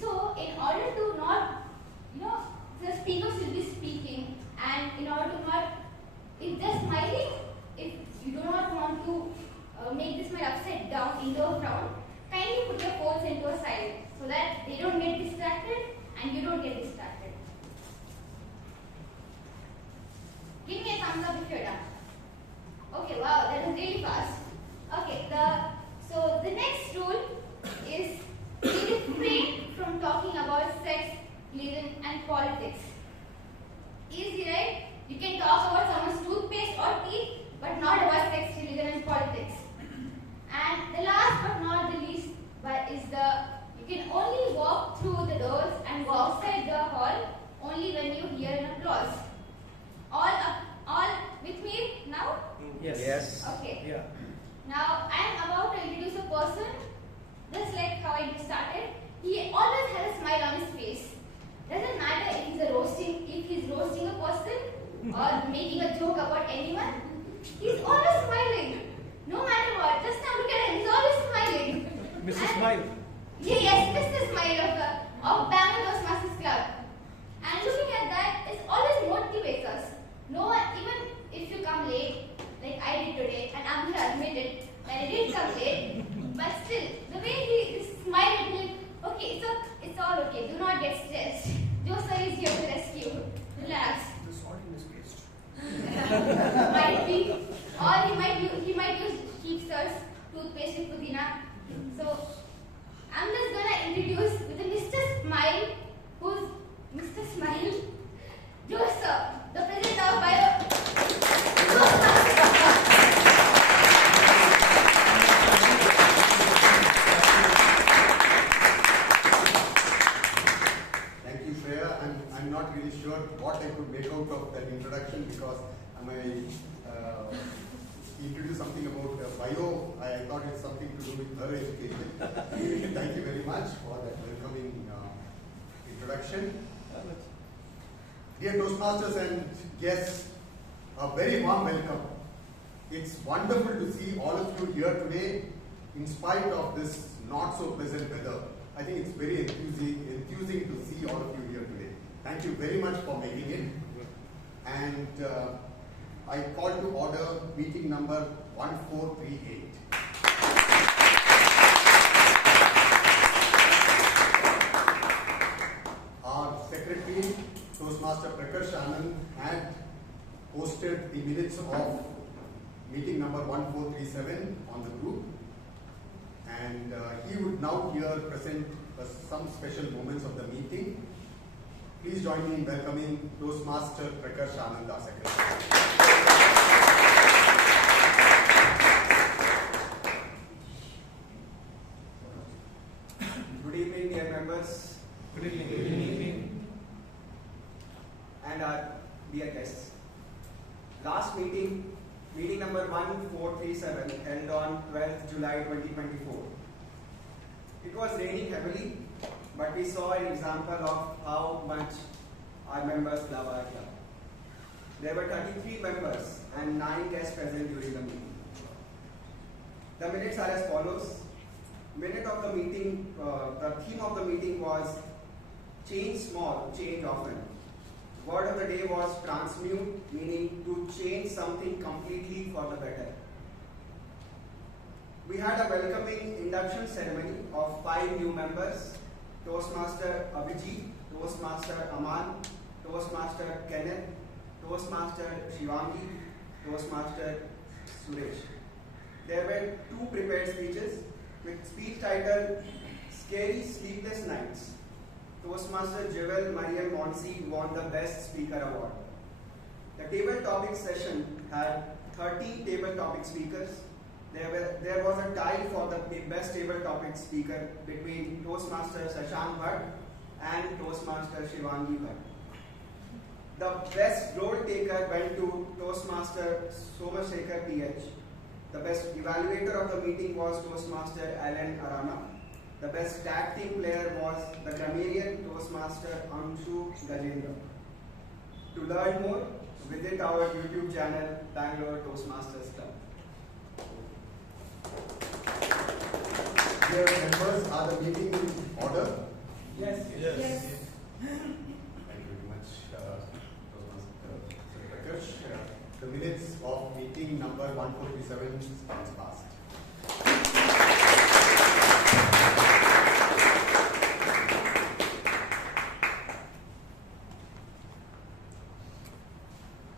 So, in order to not, the speakers will be speaking, and in order to not, if they're smiling, if you do not want to make this smile upside down in the crowd, kindly put your phones into a silent so that they don't get distracted and you don't get distracted. Give me a thumbs up if you're done. Okay, wow, that was really fast. Okay, so the next rule is refrain from talking about sex, religion, and politics. Easy, right? You can talk about someone's toothpaste or teeth, but not about sex, religion, and politics. And the last but not the least is you can only walk through the doors and go outside the hall only when you hear an applause. All with me now? Yes. Okay. Yeah. Now I am about to introduce a person, just like how I started. He always has a smile on his face. Doesn't matter if he's roasting a person or making a joke about anyone. He's always smiling. No matter what. Just now look at him. He's always smiling. Mr. Smile. Yes, Mr. Smile of Bangalore Toastmasters Club. And looking at that, it always motivates us. No one, even if you come late, like I did today, and I'm here admitted that I did come late, but still, the way he is smiling, like, okay, it's all okay. Do not get stressed. Joseph is here to rescue. Relax. The salt in his paste. Might be, or he might use Keepster's toothpaste with pudina. So I'm just gonna introduce with a Mr. Smile, who's Mr. Smile, Joseph, the president of Bio. Thank you, Shreya. I'm not really sure what I could make out of that introduction because introduce something about bio. I thought it's something to do with her education. Thank you very much for that welcoming introduction. Dear Toastmasters and guests, a very warm welcome. It's wonderful to see all of you here today in spite of this not so pleasant weather. I think it's very enthusing to see all of you here today. Thank you very much for making it. And I call to order meeting number 1438. Our secretary, Toastmaster Prakash Anand, had posted the minutes of meeting number 1437 on the group. And he would now here present some special moments of the meeting. Please join me in welcoming Toastmaster Prakash Anand, our secretary. Good evening, dear members. Good evening. Good evening. And our dear guests. Last meeting number 1437, held on 12th July 2024. It was raining heavily, but we saw an example of how much our members love our club. There were 33 members and 9 guests present during the meeting. The minutes are as follows. Minute of the meeting, the theme of the meeting was change small, change often. Word of the day was transmute, meaning to change something completely for the better. We had a welcoming induction ceremony of 5 new members: Toastmaster Abhay, Toastmaster Amaan, Toastmaster Kenneth, Toastmaster Shivangi, Toastmaster Suresh. There were 2 prepared speeches with speech title Scary Sleepless Nights. Toastmaster Meriam Moncy won the Best Speaker Award. The table topic session had 30 table topic speakers. There was a tie for the best table topic speaker between Toastmaster Bhatt and Toastmaster Shivangi Bhatt. The best role taker went to Toastmaster Somashekar PH. The best evaluator of the meeting was Toastmaster Alan Arana. The best tag team player was the grammarian Toastmaster Anshu Gajendra. To learn more, visit our YouTube channel, Bangalore Toastmasters Club. Dear members, are the meeting in order? Yes. Yes. Thank you very much, Prakash. The minutes of meeting number 147 stands passed.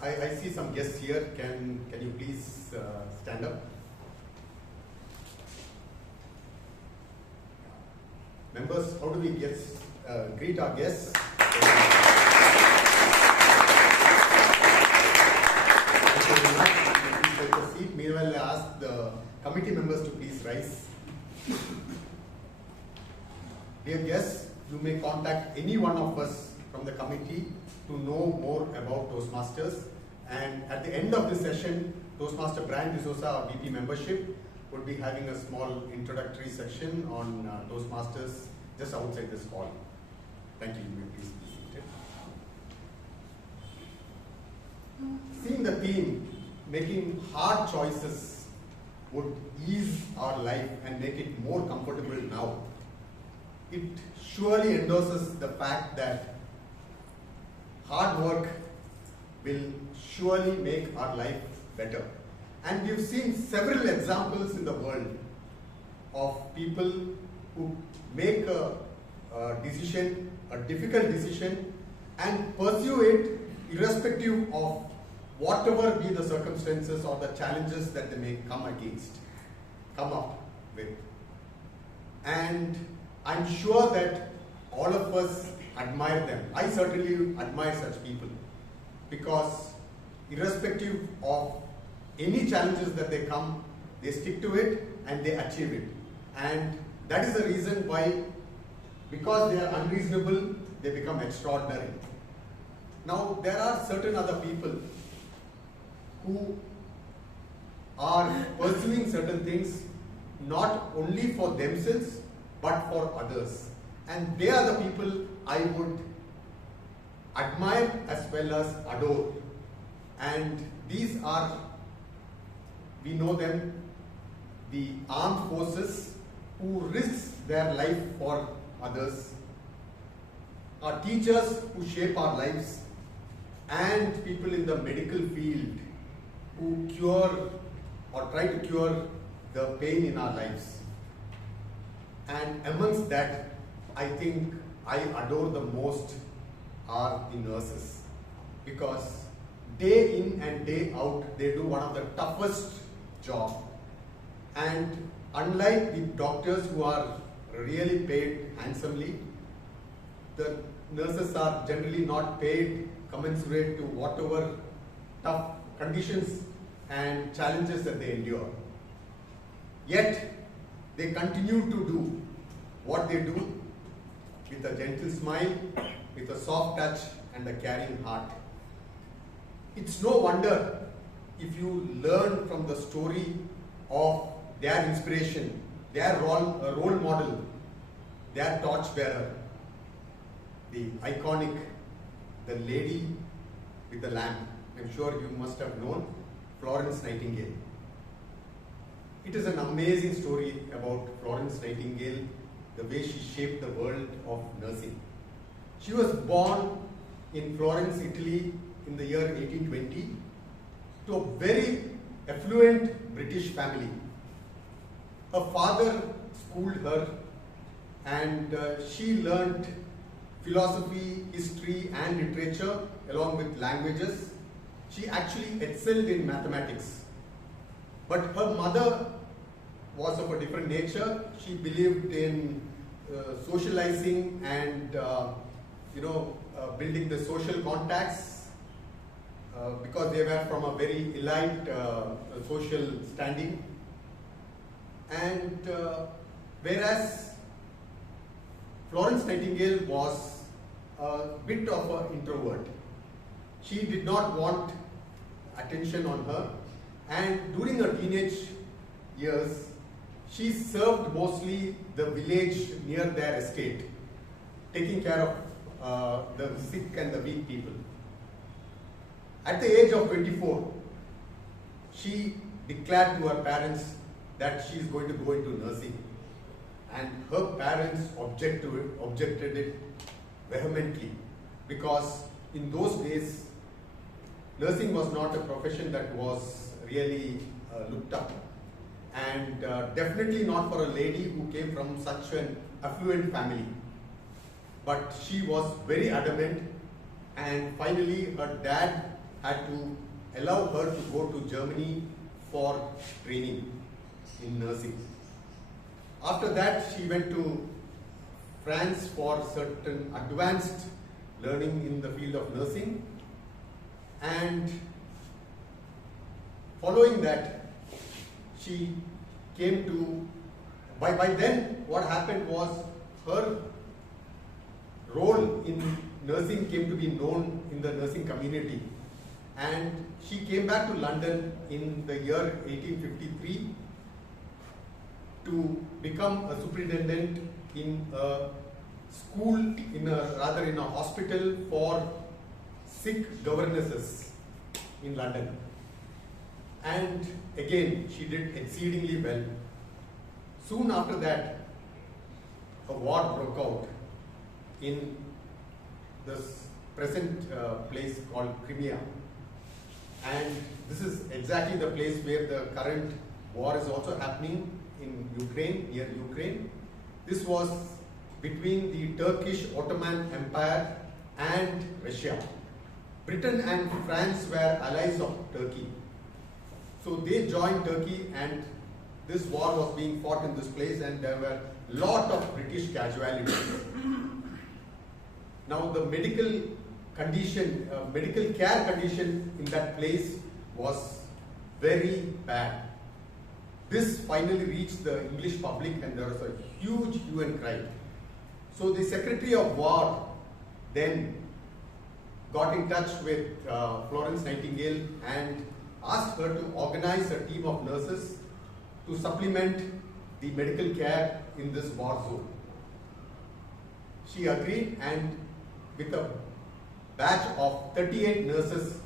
I see some guests here. Can you please stand up? Members, how do we greet our guests? Thank you very much. Please take a seat. Meanwhile, I ask the committee members to please rise. Dear guests, you may contact any one of us from the committee to know more about Toastmasters. And at the end of this session, Toastmaster Brand D'Souza, our VP membership, would be having a small introductory section on Toastmasters just outside this hall. Thank you. You may please be seated. Seeing the theme, making hard choices would ease our life and make it more comfortable now. It surely endorses the fact that hard work will surely make our life better. And we've seen several examples in the world of people who make a decision, a difficult decision, and pursue it irrespective of whatever be the circumstances or the challenges that they may come up with. And I'm sure that all of us admire them. I certainly admire such people because irrespective of any challenges that they come, they stick to it and they achieve it. And that is the reason why, because they are unreasonable, they become extraordinary. Now, there are certain other people who are pursuing certain things not only for themselves but for others. And they are the people I would admire as well as adore. And these are, we know them, the armed forces who risk their life for others, our teachers who shape our lives, and people in the medical field who cure or try to cure the pain in our lives. And amongst that, I think I adore the most are the nurses, because day in and day out they do one of the toughest jobs. And unlike the doctors who are really paid handsomely, the nurses are generally not paid commensurate to whatever tough conditions and challenges that they endure. Yet they continue to do what they do with a gentle smile, with a soft touch and a caring heart. It's no wonder if you learn from the story of their inspiration, their role model, their torchbearer, the iconic, the lady with the lamp. I'm sure you must have known Florence Nightingale. It is an amazing story about Florence Nightingale, the way she shaped the world of nursing. She was born in Florence, Italy in the year 1820 to a very affluent British family. Her father schooled her and she learned philosophy, history and literature along with languages. She actually excelled in mathematics. But her mother was of a different nature. She believed in socializing and building the social contacts because they were from a very elite social standing. And whereas Florence Nightingale was a bit of an introvert. She did not want attention on her, and during her teenage years, she served mostly the village near their estate, taking care of the sick and the weak people. At the age of 24, she declared to her parents that she is going to go into nursing. and her parents objected it vehemently, because in those days nursing was not a profession that was really looked up, and definitely not for a lady who came from such an affluent family. But she was very adamant, and finally her dad had to allow her to go to Germany for training in nursing. After that, she went to France for certain advanced learning in the field of nursing, and following that, she came to, by then what happened was her role in nursing came to be known in the nursing community, and she came back to London in the year 1853 to become a superintendent in a school, in a hospital for sick governesses in London. And again, she did exceedingly well. Soon after that, a war broke out in this present place called Crimea. And this is exactly the place where the current war is also happening in Ukraine, near Ukraine. This was between the Turkish Ottoman Empire and Russia. Britain and France were allies of Turkey. So they joined Turkey, and this war was being fought in this place, and there were a lot of British casualties. Now the medical condition, medical care condition in that place was very bad. This finally reached the English public, and there was a huge hue and cry. So the Secretary of War then got in touch with Florence Nightingale and asked her to organize a team of nurses to supplement the medical care in this war zone. She agreed, and with a batch of 38 nurses,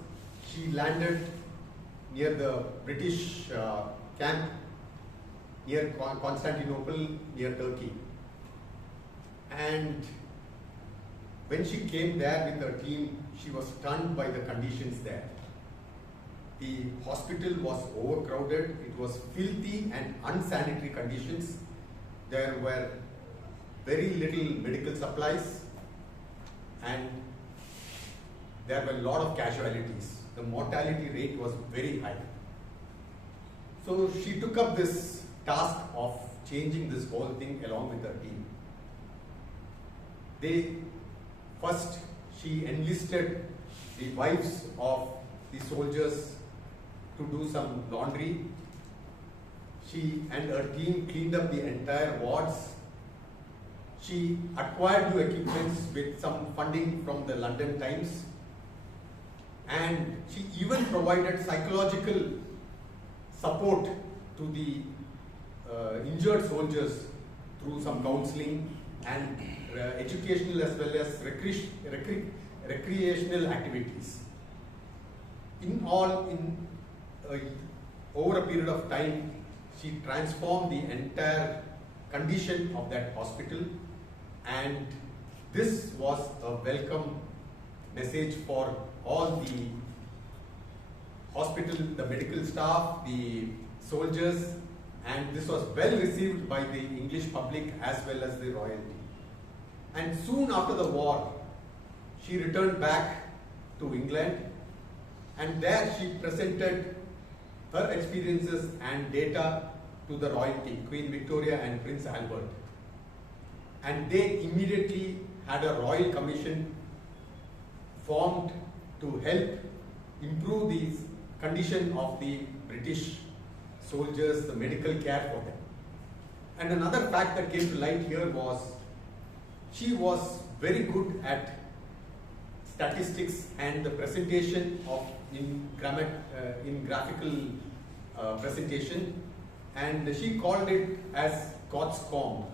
she landed near the British camp near Constantinople, near Turkey. And when she came there with her team, she was stunned by the conditions there. The hospital was overcrowded, it was filthy and unsanitary conditions. There were very little medical supplies, and there were a lot of casualties. The mortality rate was very high. So she took up this task of changing this whole thing along with her team. First, she enlisted the wives of the soldiers to do some laundry. She and her team cleaned up the entire wards. She acquired new equipments with some funding from the London Times, and she even provided psychological support to the injured soldiers through some counseling and educational as well as recreational activities. In all, over a period of time, she transformed the entire condition of that hospital, and this was a welcome message for all the hospital, the medical staff, the soldiers, and this was well received by the English public as well as the royalty. And soon after the war, she returned back to England, and there she presented her experiences and data to the royalty, Queen Victoria and Prince Albert. And they immediately had a royal commission formed to help improve the condition of the British soldiers, the medical care for them. And another fact that came to light here was she was very good at statistics and the presentation of in graphical presentation, and she called it as God's comb,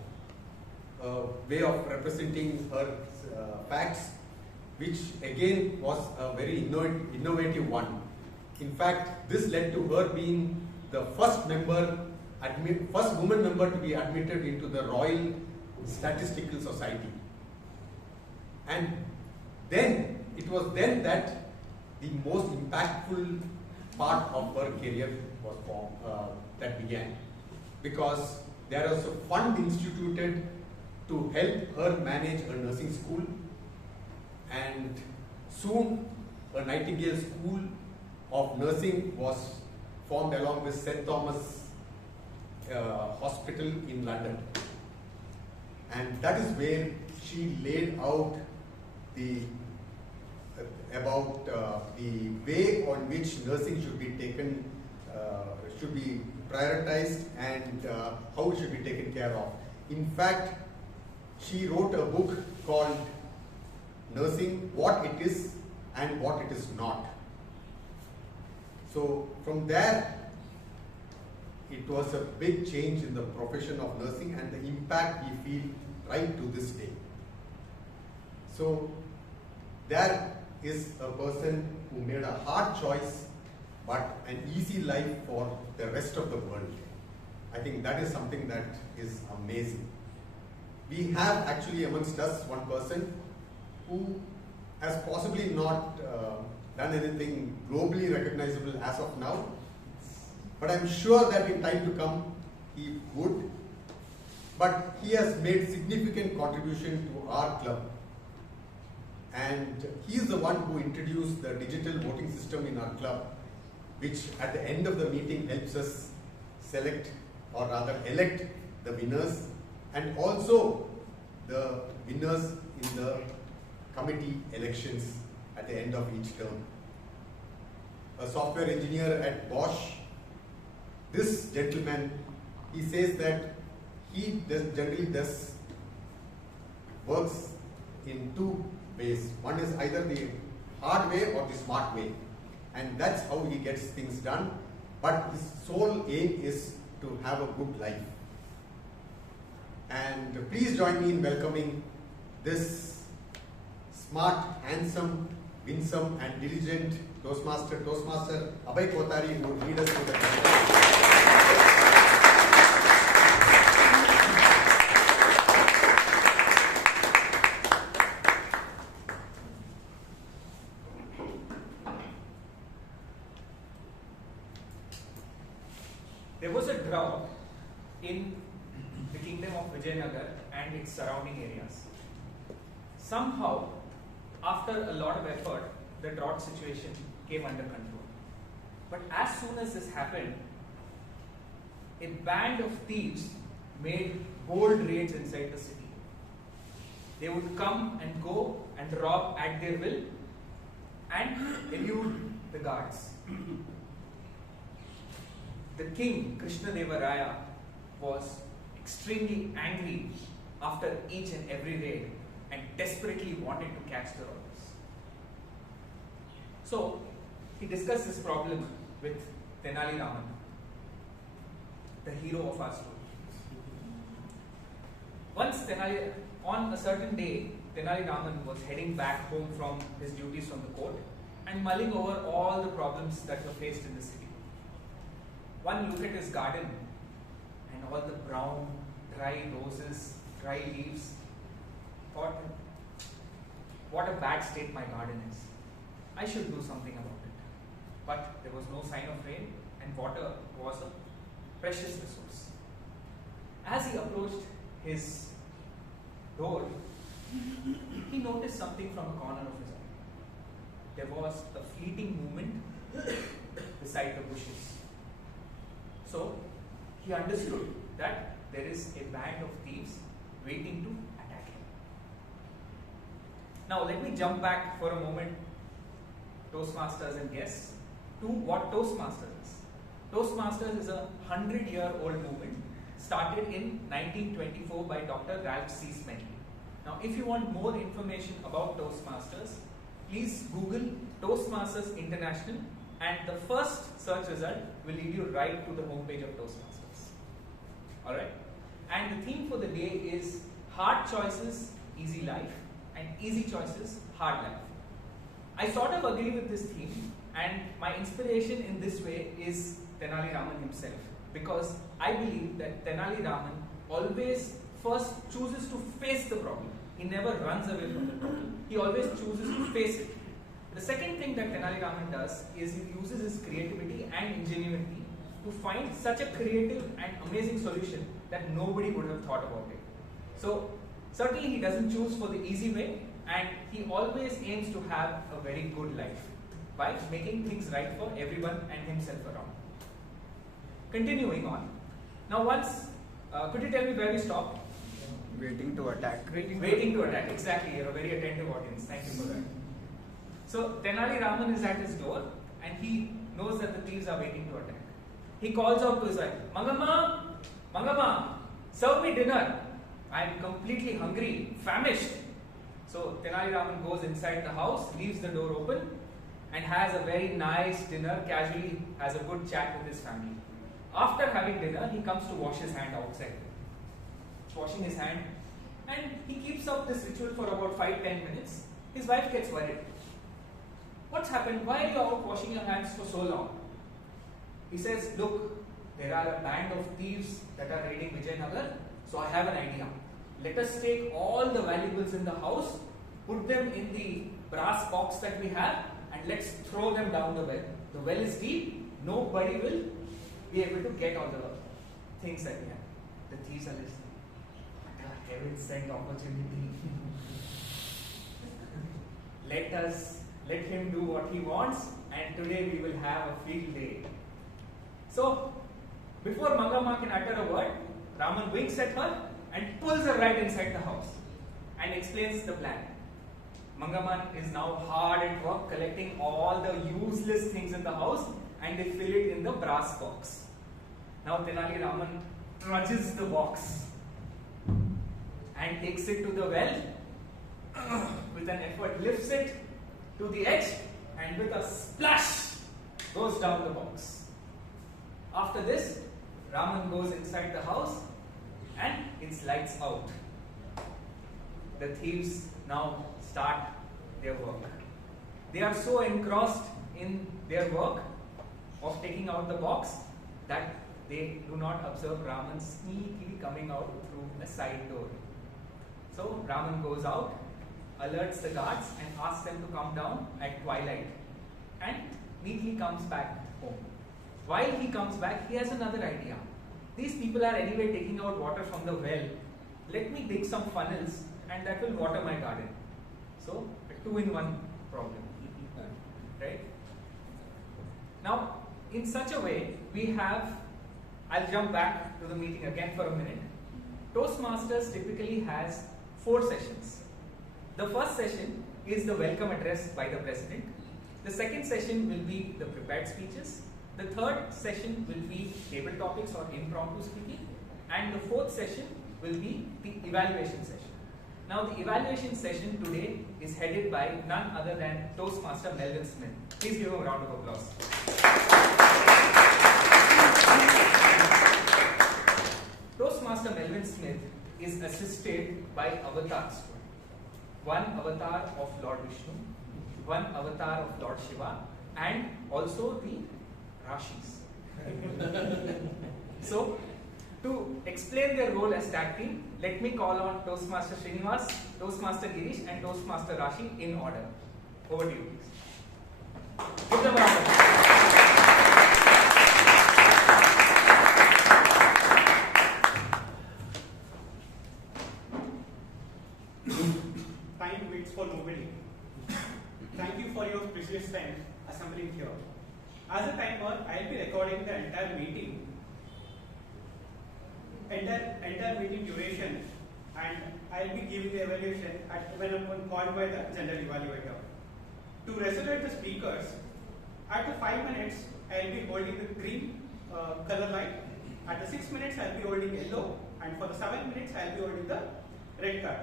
a way of representing her facts, which again was a very innovative one. In fact, this led to her being the first member first woman member to be admitted into the Royal Statistical Society. And then, it was then that the most impactful part of her career was that began. Because there was a fund instituted to help her manage a nursing school, and soon a Nightingale School of Nursing was formed along with St. Thomas Hospital in London. And that is where she laid out about the way on which nursing should be taken, should be prioritized, and how it should be taken care of. In fact, she wrote a book called Nursing, What It Is and What It Is Not. So from there, it was a big change in the profession of nursing and the impact we feel right to this day. So there is a person who made a hard choice but an easy life for the rest of the world. I think that is something that is amazing. We have actually amongst us one person who has possibly not done anything globally recognizable as of now, but I'm sure that in time to come he would. But he has made significant contribution to our club, and he is the one who introduced the digital voting system in our club, which at the end of the meeting helps us select, or rather elect, the winners, and also the winners in the committee elections at the end of each term. A software engineer at Bosch, this gentleman, he says that he generally does works in two ways. One is either the hard way or the smart way, and that's how he gets things done. But his sole aim is to have a good life. And please join me in welcoming this smart, handsome, winsome and diligent Toastmaster Abhay Kothari, who will lead us through the conference. There was a drought in the kingdom of Vijayanagar and its surrounding areas. Somehow, after a lot of effort, the drought situation came under control. But as soon as this happened, a band of thieves made bold raids inside the city. They would come and go and rob at their will and elude the guards. The king, Krishna Deva Raya, was extremely angry after each and every raid and desperately wanted to catch the robbers. So, he discussed this problem with Tenali Raman, the hero of our story. Once on a certain day, Tenali Raman was heading back home from his duties from the court and mulling over all the problems that were faced in the city. One look at his garden and all the brown, dry roses, dry leaves, thought, what a bad state my garden is. I should do something about it. But there was no sign of rain, and water was a precious resource. As he approached his door, he noticed something from a corner of his eye. There was a fleeting movement beside the bushes. So, he understood that there is a band of thieves waiting to attack him. Now, let me jump back for a moment, Toastmasters and guests, to what Toastmasters is. Toastmasters is a 100-year-old movement started in 1924 by Dr. Ralph C. Smedley. Now, if you want more information about Toastmasters, please Google Toastmasters International, and the first search result will lead you right to the homepage of Toastmasters. Alright? And the theme for the day is hard choices, easy life, and easy choices, hard life. I sort of agree with this theme, and my inspiration in this way is Tenali Raman himself. because I believe that Tenali Raman always first chooses to face the problem. He never runs away from the problem. He always chooses to face it. The second thing that Tenali Raman does is he uses his creativity and ingenuity to find such a creative and amazing solution that nobody would have thought about it. So certainly he doesn't choose for the easy way, and he always aims to have a very good life by making things right for everyone and himself around. Continuing on. Now could you tell me where we stopped? Waiting to attack. Waiting to attack, exactly. You're a very attentive audience. Thank you for that. So Tenali Raman is at his door and he knows that the thieves are waiting to attack. He calls out to his wife, Mangama, serve me dinner. I am completely hungry, famished. So Tenali Raman goes inside the house, leaves the door open, and has a very nice dinner, casually has a good chat with his family. After having dinner, he comes to wash his hand outside. He's washing his hand, and he keeps up this ritual for about 5-10 minutes. His wife gets worried. What's happened? Why are you out washing your hands for so long? He says, look, there are a band of thieves that are raiding Vijayanagar, so I have an idea. Let us take all the valuables in the house, put them in the brass box that we have, and let's throw them down the well. The well is deep, nobody will be able to get all the things that we have. The thieves are listening. What a heaven-sent opportunity. Let him do what he wants, and today we will have a field day. So, before Mangama can utter a word, Raman winks at her and pulls her right inside the house and explains the plan. Mangaman is now hard at work collecting all the useless things in the house, and they fill it in the brass box. Now Tenali Raman trudges the box and takes it to the well, with an effort lifts it to the edge, and with a splash goes down the box. After this, Raman goes inside the house and it's lights out. The thieves now start their work. They are so engrossed in their work of taking out the box that they do not observe Raman sneakily coming out through a side door. So Raman goes out, alerts the guards and asks them to come down at twilight, and neatly comes back home. While he comes back, he has another idea. These people are anyway taking out water from the well. Let me dig some funnels and that will water my garden. So, a 2-in-1 problem. Right? Now, in such a way, we have, I'll jump back to the meeting again for a minute. Toastmasters typically has 4 sessions. The first session is the welcome address by the president. The second session will be the prepared speeches. The third session will be table topics or impromptu speaking. And the fourth session will be the evaluation session. Now the evaluation session today is headed by none other than Toastmaster Melvin Smith. Please give him a round of applause. Toastmaster Melvin Smith is assisted by avatars. One avatar of Lord Vishnu, one avatar of Lord Shiva, and also the Rashis. So, to explain their role as tag team, let me call on Toastmaster Srinivas, Toastmaster Girish, and Toastmaster Rashi in order. Over to you, please. Give them a round of applause. Time waits for nobody. Thank you for your precious time assembling here. As a timer, I will be recording the entire meeting duration, and I will be giving the evaluation when I'm called by the general evaluator. To resurrect the speakers, at the 5 minutes, I will be holding the green color light. At the 6 minutes, I will be holding yellow, and for the 7 minutes, I will be holding the red card.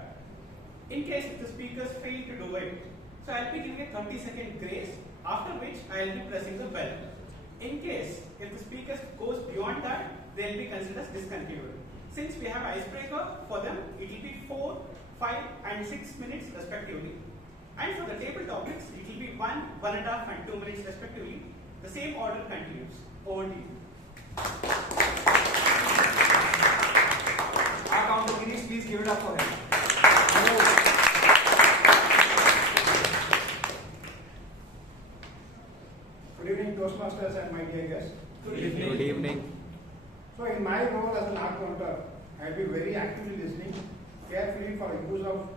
In case if the speakers fail to do it, so I will be giving a 30-second grace, after which I will be pressing the bell. In case if the speakers goes beyond that, they will be considered as discontinued. Since we have icebreaker for them, it will be 4, 5 and 6 minutes respectively. And for the table topics, it will be 1, 1.5 and 2 minutes respectively. The same order continues. Over to you. Our counter Girish, please give it up for him. Good evening, Toastmasters and my dear guests. Good evening. Good evening. So, in my role as an art counter, I'll be very actively listening carefully for use of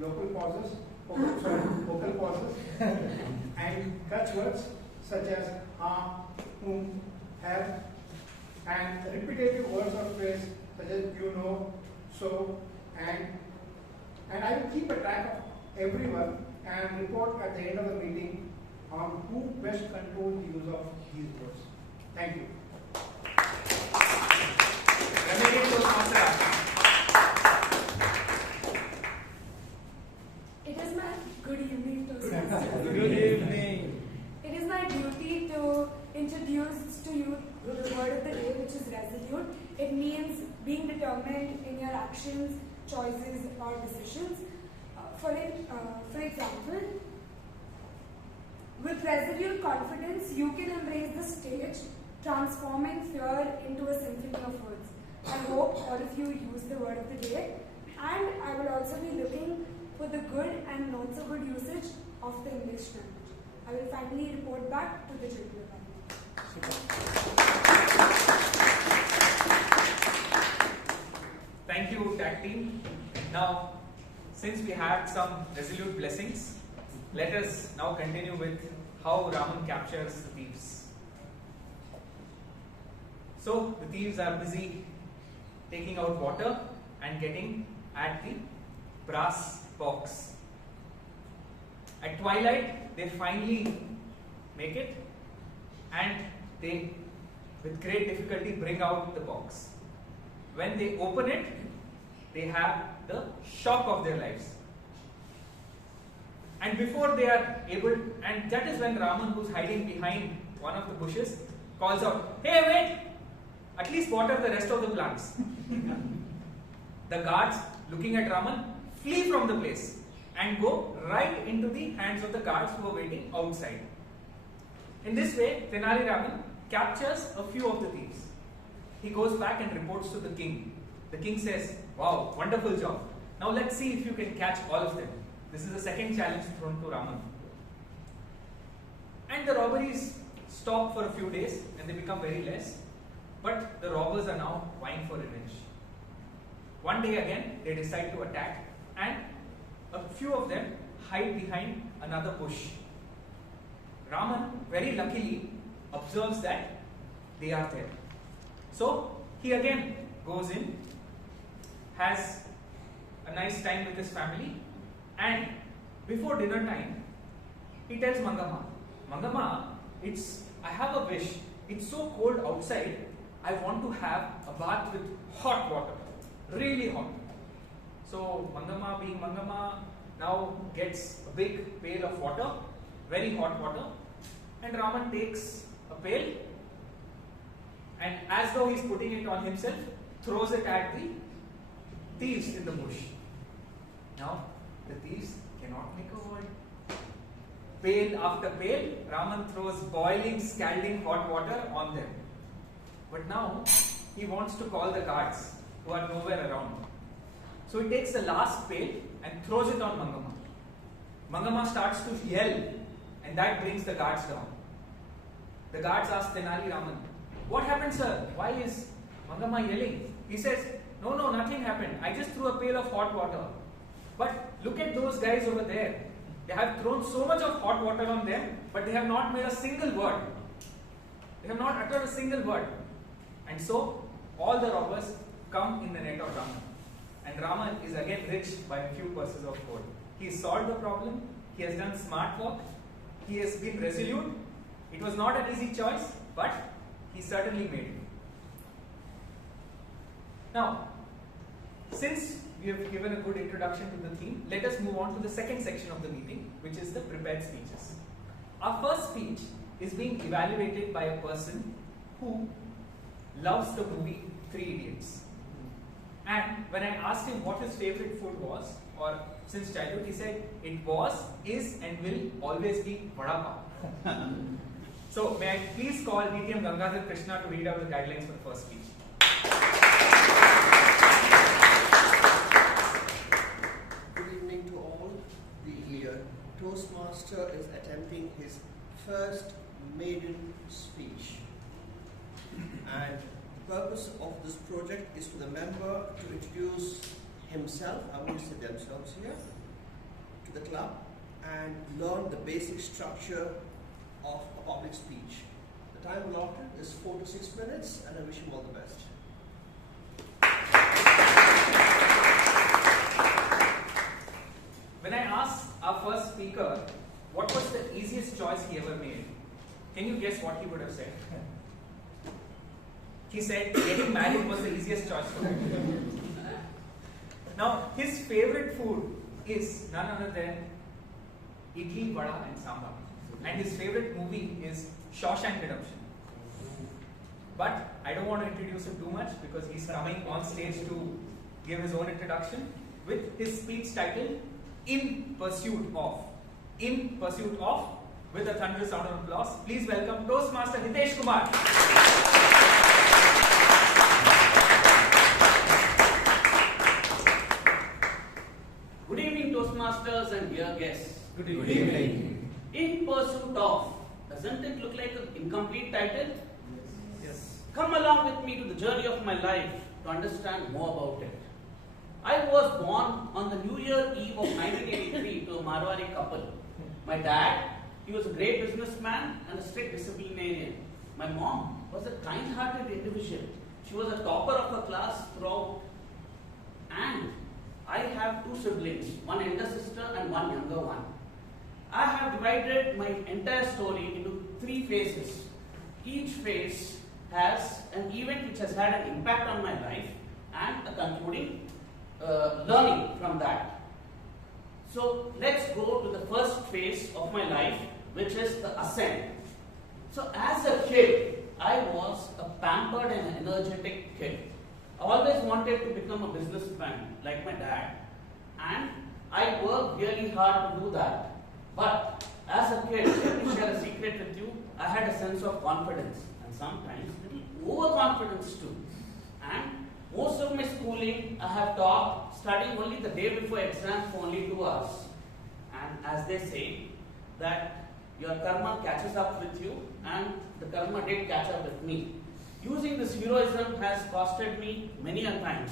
local pauses, vocal pauses, and catch words such as have, and repetitive words or phrase such as you know, so, and I will keep a track of everyone and report at the end of the meeting on who best controls the use of these words. Thank you. It is my good evening, Toastmasters. Good evening. It is my duty to introduce to you the word of the day, which is resolute. It means being determined in your actions, choices, or decisions. For example, with resolute confidence, you can embrace the stage, transforming fear into a symphony of words. I hope all of you use the word of the day, and I will also be looking for the good and not so good usage of the English language. I will finally report back to the Jubilee Thank you, tag team. Now, since we had some resolute blessings, let us now continue with how Raman captures the thieves. So, the thieves are busy taking out water and getting at the brass box. At twilight, they finally make it, and they, with great difficulty, bring out the box. When they open it, they have the shock of their lives. And before they are able, and that is when Raman, who's hiding behind one of the bushes, calls out, "Hey, wait! At least water the rest of the plants." The guards, looking at Raman, flee from the place and go right into the hands of the guards who are waiting outside. In this way, Tenali Raman captures a few of the thieves. He goes back and reports to the king. The king says, "Wow, wonderful job. Now let's see if you can catch all of them." This is the second challenge thrown to Raman. And the robberies stop for a few days and they become very less. But the robbers are now vying for revenge. One day again, they decide to attack, and a few of them hide behind another bush. Raman, very luckily, observes that they are there. So, he again goes in, has a nice time with his family, and before dinner time, he tells Mangama, "Mangama, I have a wish. It's so cold outside, I want to have a bath with hot water, really hot." So Mangama, being Mangama, now gets a big pail of water, very hot water, and Raman takes a pail and, as though he's putting it on himself, throws it at the thieves in the bush. Now the thieves cannot make a word. Pail after pail, Raman throws boiling, scalding hot water on them. But now he wants to call the guards, who are nowhere around. So he takes the last pail and throws it on Mangama. Mangama starts to yell, and that brings the guards down. The guards ask Tenali Raman, "What happened, sir? Why is Mangama yelling?" He says, No, nothing happened. I just threw a pail of hot water. But look at those guys over there. They have thrown so much of hot water on them, but they have not made a single word. They have not uttered a single word. And so, all the robbers come in the net of Raman. And Raman is again rich by a few purses of gold. He has solved the problem. He has done smart work. He has been resolute. It was not an easy choice, but he certainly made it. Now, since we have given a good introduction to the theme, let us move on to the second section of the meeting, which is the prepared speeches. Our first speech is being evaluated by a person who loves the movie Three Idiots. And when I asked him what his favorite food was, or since childhood, he said it was, is, and will always be vada pav. So may I please call DTM Gangadhar Krishna to read out the guidelines for the first speech. Good evening to all. The Toastmaster is attempting his first maiden speech. And the purpose of this project is for the member to introduce himself, I won't say themselves here, to the club and learn the basic structure of a public speech. The time allotted is 4 to 6 minutes, and I wish him all the best. When I asked our first speaker what was the easiest choice he ever made, can you guess what he would have said? He said getting married was the easiest choice for him. Now, his favorite food is none other than idli, vada and sambar. And his favorite movie is Shawshank Redemption. But I don't want to introduce him too much because he's coming on stage to give his own introduction with his speech title, In Pursuit Of. In Pursuit Of, with a thunderous round of applause. Please welcome Toastmaster Hitesh Kumar. Good evening, Toastmasters and dear guests. Good evening. In Pursuit Of. Doesn't it look like an incomplete title? Yes. Come along with me to the journey of my life to understand more about it. I was born on the New Year Eve of 1983 to a Marwari couple. My dad, he was a great businessman and a strict disciplinarian. My mom was a kind-hearted individual. She was a topper of her class throughout. And I have two siblings, one elder sister and one younger one. I have divided my entire story into 3 phases. Each phase has an event which has had an impact on my life and a concluding learning from that. So let's go to the first phase of my life, which is the ascent. So as a kid, I was a pampered and energetic kid. I always wanted to become a businessman like my dad, and I worked really hard to do that. But as a kid, let me share a secret with you, I had a sense of confidence and sometimes little overconfidence too. And most of my schooling I have taught studying only the day before exams for only 2 hours. And as they say, that your karma catches up with you, and the karma did catch up with me. Using this heroism has costed me many a times,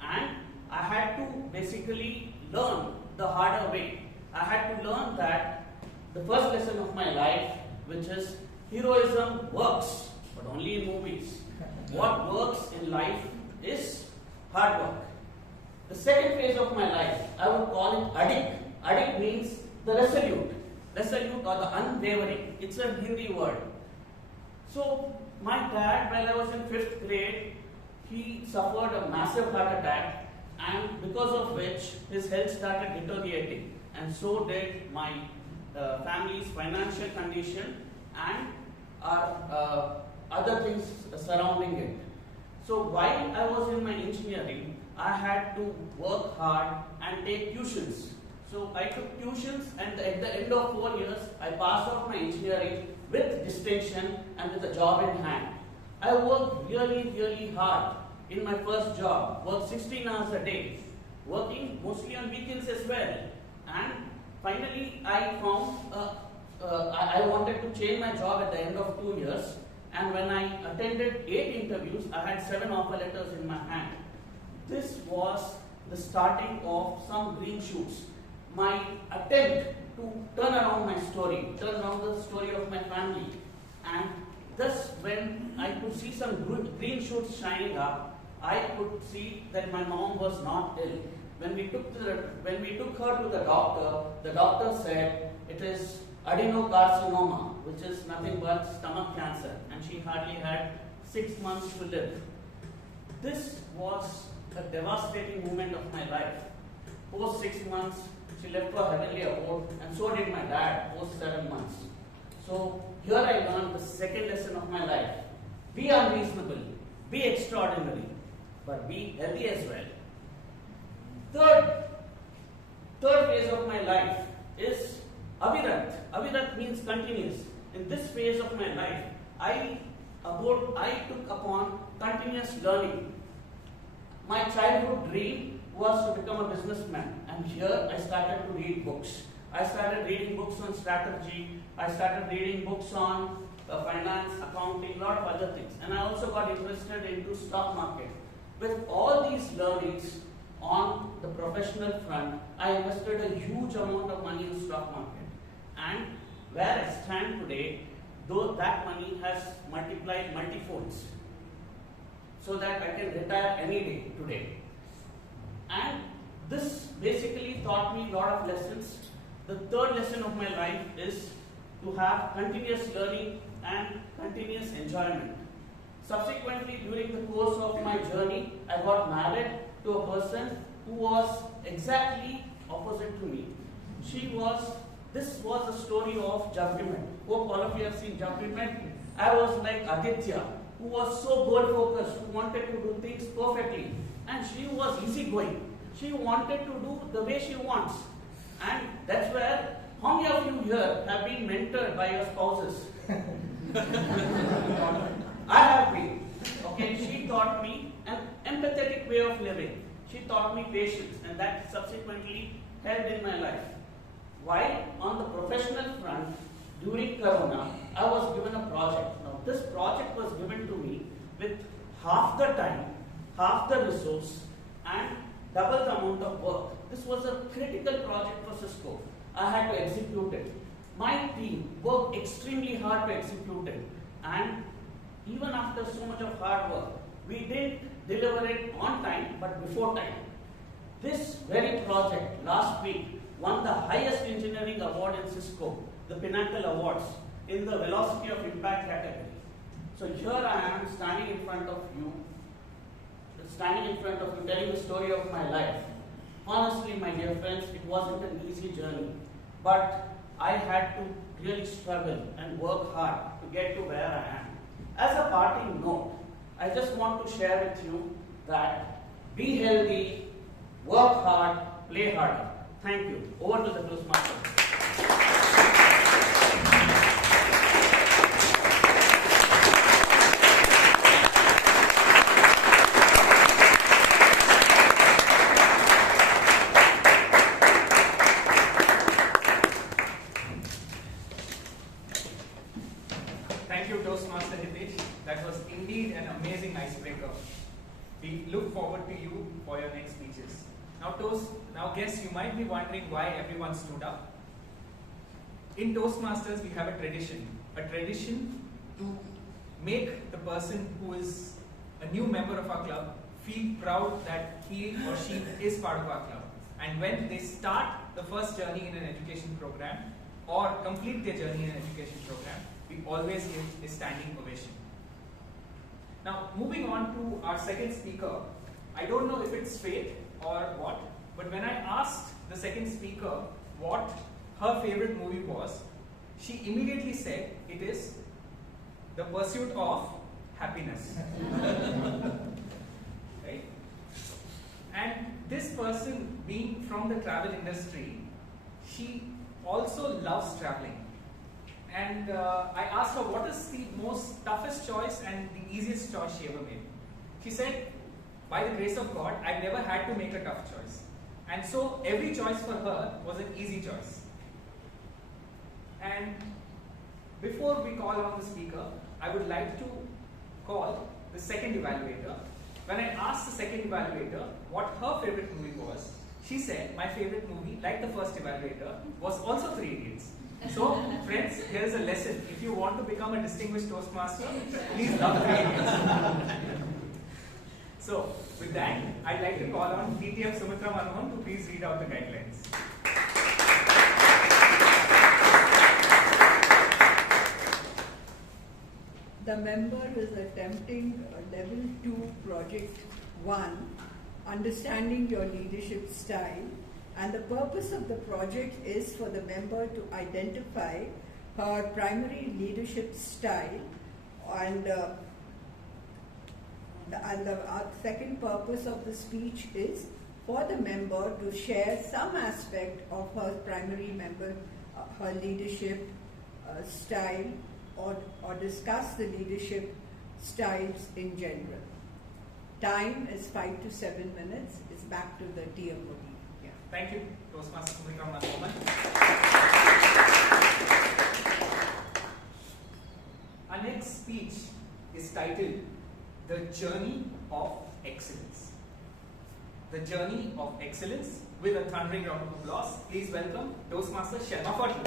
and I had to basically learn the harder way. I had to learn that the first lesson of my life, which is heroism works, but only in movies. What works in life is hard work. The second phase of my life, I would call it adik. Adik means the resolute or the unwavering. It's a Hindi word. So my dad, while I was in 5th grade, he suffered a massive heart attack, and because of which his health started deteriorating, and so did my family's financial condition and our other things surrounding it. So while I was in my engineering, I had to work hard and take tuitions. So I took tuitions, and at the end of 4 years, I passed out my engineering with distinction and with a job in hand. I worked really, really hard in my first job, worked 16 hours a day, working mostly on weekends as well. And finally, I found I wanted to change my job at the end of 2 years. And when I attended 8 interviews, I had 7 offer letters in my hand. This was the starting of some green shoots. My attempt to turn around my story, turn around the story of my family. And thus, when I could see some green shoots shining up, I could see that my mom was not ill. When we took her to the doctor said it is adenocarcinoma, which is nothing but stomach cancer, and she hardly had 6 months to live. This was a devastating moment of my life. Post 6 months, she left for heavenly abode, and so did my dad post 7 months. So here I learned the second lesson of my life. Be unreasonable, be extraordinary, but be healthy as well. Third phase of my life is Avirat. Avirat means continuous. In this phase of my my life, I took upon continuous learning. My childhood dream was to become a businessman, and here I started to read books. I started reading books on strategy, I started reading books on finance, accounting, lot of other things, and I also got interested into stock market. With all these learnings on the professional front, I invested a huge amount of money in stock market, and where I stand today, though that money has multiplied multifolds, so that I can retire any day today. And this basically taught me a lot of lessons. The third lesson of my life is to have continuous learning and continuous enjoyment. Subsequently, during the course of my journey, I got married to a person who was exactly opposite to me. This was a story of Judgment. Hope all of you have seen Judgment. I was like Aditya, who was so goal focused, who wanted to do things perfectly. And she was easygoing. She wanted to do the way she wants. And that's where, how many of you here have been mentored by your spouses? I have been. Okay, she taught me an empathetic way of living. She taught me patience, and that subsequently helped in my life. While on the professional front, during Corona, I was given a project. Now, this project was given to me with half the time, half the resource, and double the amount of work. This was a critical project for Cisco. I had to execute it. My team worked extremely hard to execute it, and even after so much of hard work, we didn't deliver it on time, but before time. This very project last week won the highest engineering award in Cisco, the Pinnacle Awards, in the Velocity of Impact category. So here I am standing in front of you, telling the story of my life. Honestly, my dear friends, it wasn't an easy journey, but I had to really struggle and work hard to get to where I am. As a parting note, I just want to share with you that be healthy, work hard, play harder. Thank you. Over to the Toastmasters. Thank you, Toastmaster Hitesh. That was indeed an amazing icebreaker. We look forward to you for your next speeches. Now guess you might be wondering why everyone stood up. In Toastmasters, we have a tradition to make the person who is a new member of our club feel proud that he or she is part of our club. And when they start the first journey in an education program or complete their journey in an education program, we always give a standing ovation. Now, moving on to our second speaker, I don't know if it's fate or what, but when I asked the second speaker what her favorite movie was, she immediately said it is The Pursuit of Happiness. Right? And this person, being from the travel industry, she also loves traveling. And I asked her what is the most toughest choice and the easiest choice she ever made. She said, by the grace of God, I've never had to make a tough choice. And so every choice for her was an easy choice. And before we call on the speaker, I would like to call the second evaluator. When I asked the second evaluator what her favorite movie was, she said, my favorite movie, like the first evaluator, was also Three Idiots. So, friends, here is a lesson. If you want to become a distinguished Toastmaster, please love Three Idiots. So, with that, I'd like to call on DTF Sumitra Manohan to please read out the guidelines. The member is attempting a level 2 project 1, understanding your leadership style, and the purpose of the project is for the member to identify her primary leadership style, and the second purpose of the speech is for the member to share some aspect of her primary member, her leadership style, or discuss the leadership styles in general. Time is 5 to 7 minutes. It's back to the TMOD. Yeah. Thank you, Toastmasters, for becoming one moment. Our next speech is titled The Journey of Excellence. The Journey of Excellence. With a thundering round of applause, please welcome Toastmaster Shelma Furtal.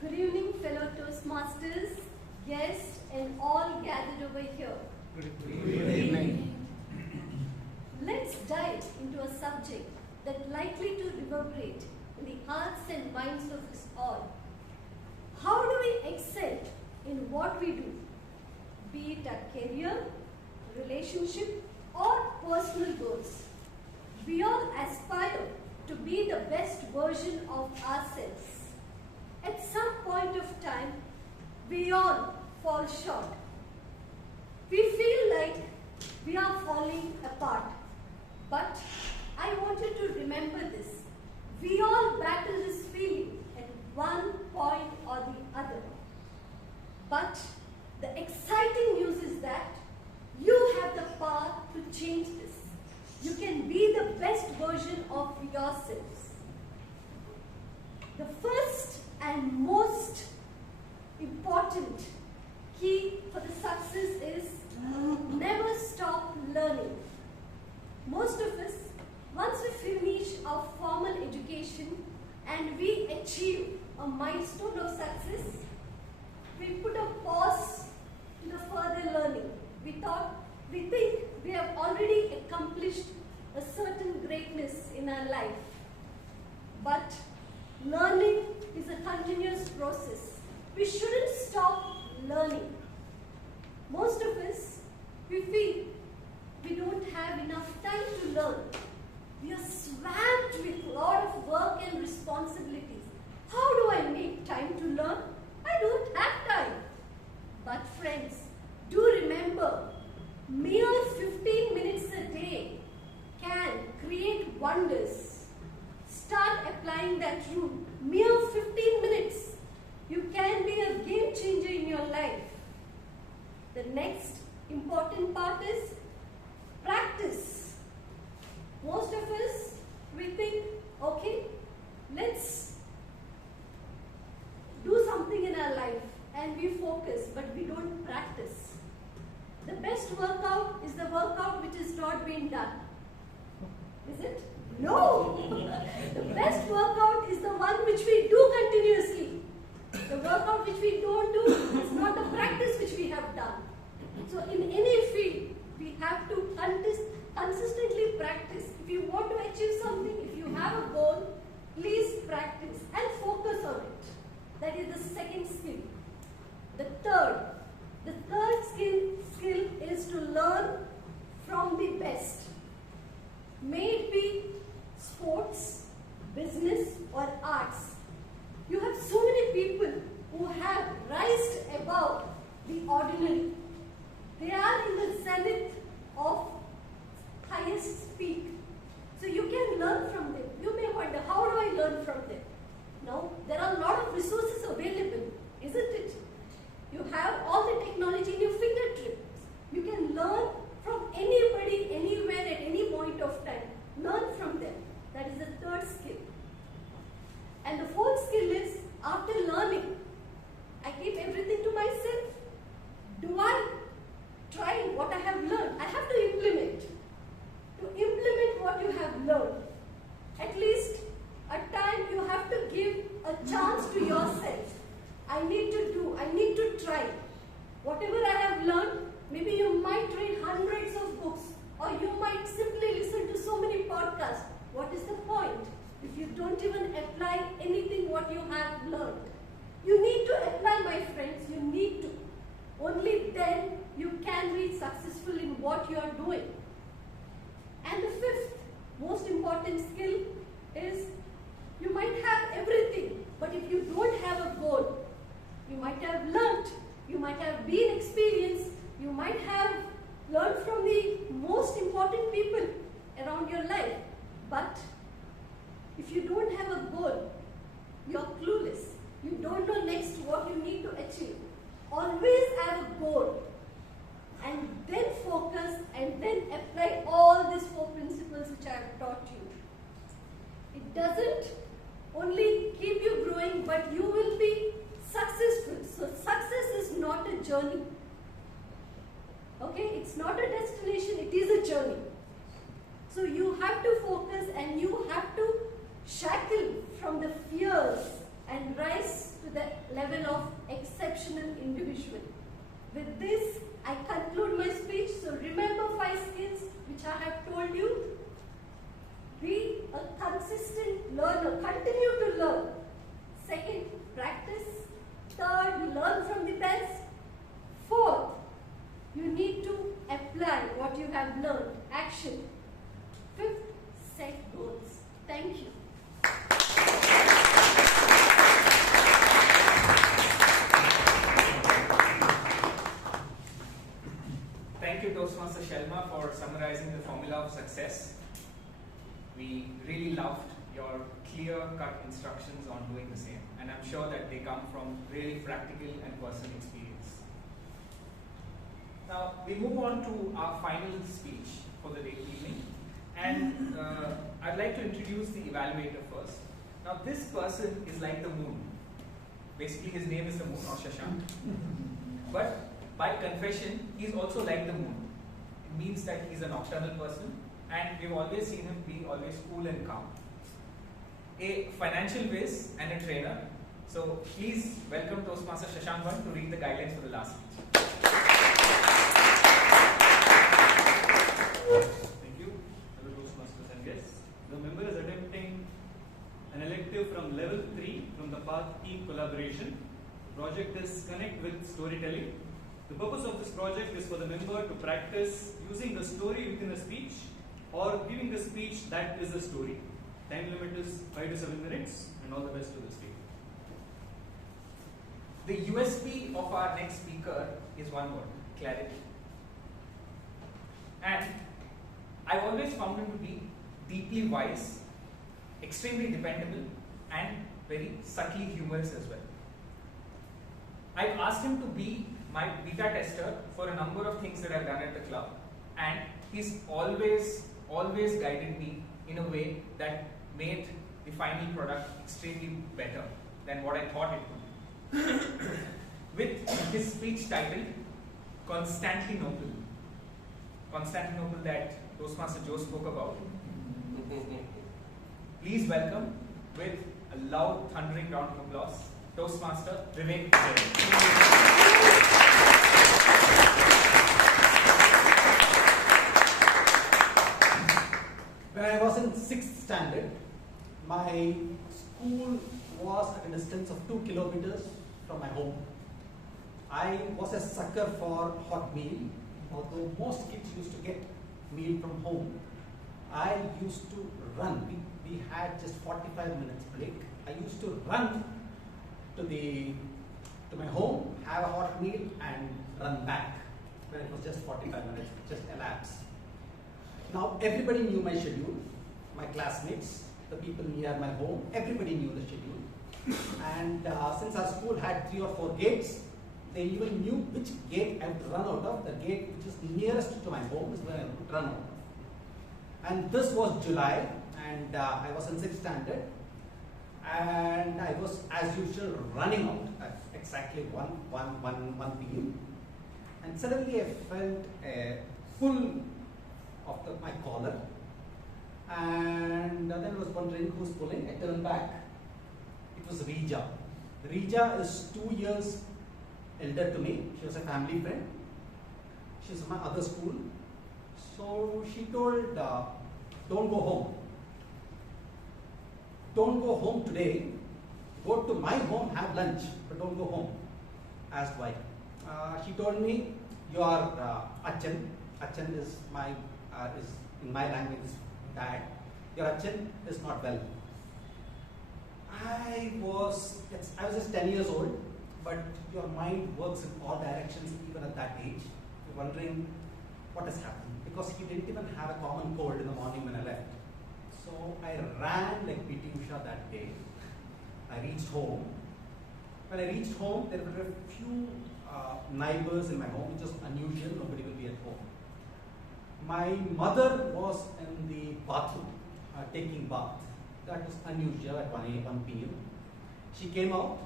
Good evening, fellow Toastmasters, guests, and all gathered over here. Good evening. Let's dive into a subject that's likely to reverberate in the hearts and minds of us all. How do we excel in what we do, be it a career, relationship, or personal goals? We all aspire to be the best version of ourselves. At some point of time, we all fall short. We feel like we are falling apart. But I want you to remember this. We all battle this feeling at one point or the other. But the exciting news is that you have the power to change this. You can be the best version of yourselves. The first and most important key for the success is never stop learning. Most of us, once we finish our formal education and we achieve a milestone of success, we put a pause to the further learning. We think we have already accomplished a certain greatness in our life. But learning is a continuous process. We shouldn't stop learning. Most of us, we feel we don't have enough time to learn. We are swamped with a lot of work and responsibilities. How do I make time to learn? I don't have time. But friends, do remember, mere 15 minutes a day can create wonders. Start applying that rule. Mere 15 minutes. You can be a game changer in your life. The next important part is practice. Most of us, we think, okay, let's do something in our life and we focus, but we don't practice. The best workout is the workout which is not being done. Is it? No! The best workout is the one which we do continuously. The workout which we don't do is not the practice which we have done. So in any field, we have to consistently practice. If you want to achieve something, if you have a goal, please practice and focus on it. That is the second skill. The third skill is to learn from the best. May it be sports, business, or arts. You have so many people who have risen above the ordinary. They are in the zenith of highest peak. So you can learn from them. You may wonder, how do I learn from them? No, there are a lot of resources available, isn't it? You have all the technology in your fingertips. You can learn from anybody, anywhere, at any point of time. Learn from them. That is the third skill. And the fourth skill is, after learning, I keep everything to myself. Do I try what I have learned? I have to implement. To implement what you have learned, at least a time you have to give a chance to yourself. I need to do, I need to try. Whatever I have learned, maybe you might read hundreds of books, or you might simply listen to so many podcasts. What is the point if you don't even apply anything what you have learned? You need to apply, my friends, you need to. Only then you can be successful in what you are doing. And the fifth most important skill is, you might have everything, but if you don't have a goal, you might have learnt, you might have been experienced, you might have learn from the most important people around your life. But if you don't have a goal, you're clueless. You don't know next what you need to achieve. Always have a goal and then focus and then apply all these 4 principles which I have taught you. It doesn't only keep you growing, but you will be successful. So success is not a journey. Okay, it's not a destination, it is a journey. So you have to focus and you have to shackle from the fears and rise to the level of exceptional individual. With this, I conclude my speech. So remember 5 skills which I have told you. Be a consistent learner, continue to learn. Second, practice. Third, learn from the best. Fourth, you need to apply what you have learned, action. Fifth, set goals. Thank you. Thank you, Toastmaster Shelma, for summarizing the formula of success. We really loved your clear-cut instructions on doing the same, and I'm sure that they come from really practical and personal experience. Now, we move on to our final speech for the evening, and I'd like to introduce the evaluator first. Now, this person is like the moon. Basically, his name is the moon, or Shashank. But by confession, he's also like the moon. It means that he's a nocturnal person, and we've always seen him be always cool and calm. A financial whiz and a trainer. So please welcome Toastmaster Shashank to read the guidelines for the last speech. Thank you, fellow Toastmasters and guests. The member is attempting an elective from level 3 from the path team collaboration. Project is connect with storytelling. The purpose of this project is for the member to practice using the story within a speech or giving a speech that is a story. Time limit is 5 to 7 minutes, and all the best to the speaker. The USP of our next speaker is one word: clarity. And I've always found him to be deeply wise, extremely dependable, and very subtly humorous as well. I've asked him to be my beta tester for a number of things that I've done at the club, and he's always guided me in a way that made the final product extremely better than what I thought it would be. With his speech titled Constantinople that Toastmaster Joe spoke about. Please welcome, with a loud thundering round of applause, Toastmaster Vivek. When I was in 6th standard, my school was at a distance of 2 kilometers from my home. I was a sucker for hot meal, although most kids used to get meal from home. I used to run. We had just 45 minutes break. I used to run to my home, have a hot meal, and run back. When it was just 45 minutes, just elapsed. Now everybody knew my schedule, my classmates, the people near my home, everybody knew the schedule. And since our school had 3 or 4 gates, they even knew which gate I would run out of. The gate which is nearest to my home is where I would run out of. And this was July, and I was in 6th standard, and I was, as usual, running out at exactly 1 p.m. And suddenly I felt a pull of my collar, and then I was wondering who's pulling. I turned back. It was Rija. Rija is 2 years elder to me. She was a family friend. She's in my other school. So she told, don't go home. Don't go home today. Go to my home, have lunch, but don't go home. Asked why. She told me, your Achan. Achan is is in my language dad. Your Achan is not well. I was just 10 years old, but your mind works in all directions even at that age. You're wondering what has happened, because he didn't even have a common cold in the morning when I left. So I ran like PT Usha that day. I reached home. When I reached home, there were a few neighbors in my home, which was unusual. Nobody will be at home. My mother was in the bathroom, taking bath. That was unusual at 1 p.m. She came out.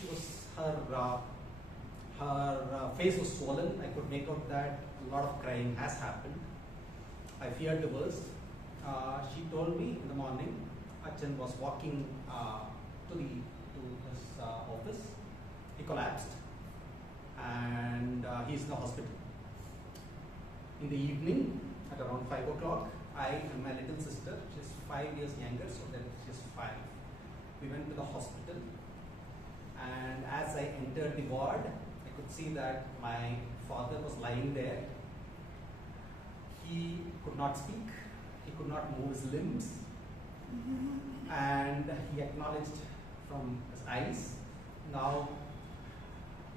She was her face was swollen. I could make out that a lot of crying has happened. I feared the worst. She told me in the morning, Achan was walking to his office. He collapsed, and he's in the hospital. In the evening, at around 5 o'clock, I and my little sister, she's 5 years younger, so that she's 5. We went to the hospital, and as I entered the ward, I could see that my father was lying there. He could not speak, he could not move his limbs, and he acknowledged from his eyes. Now,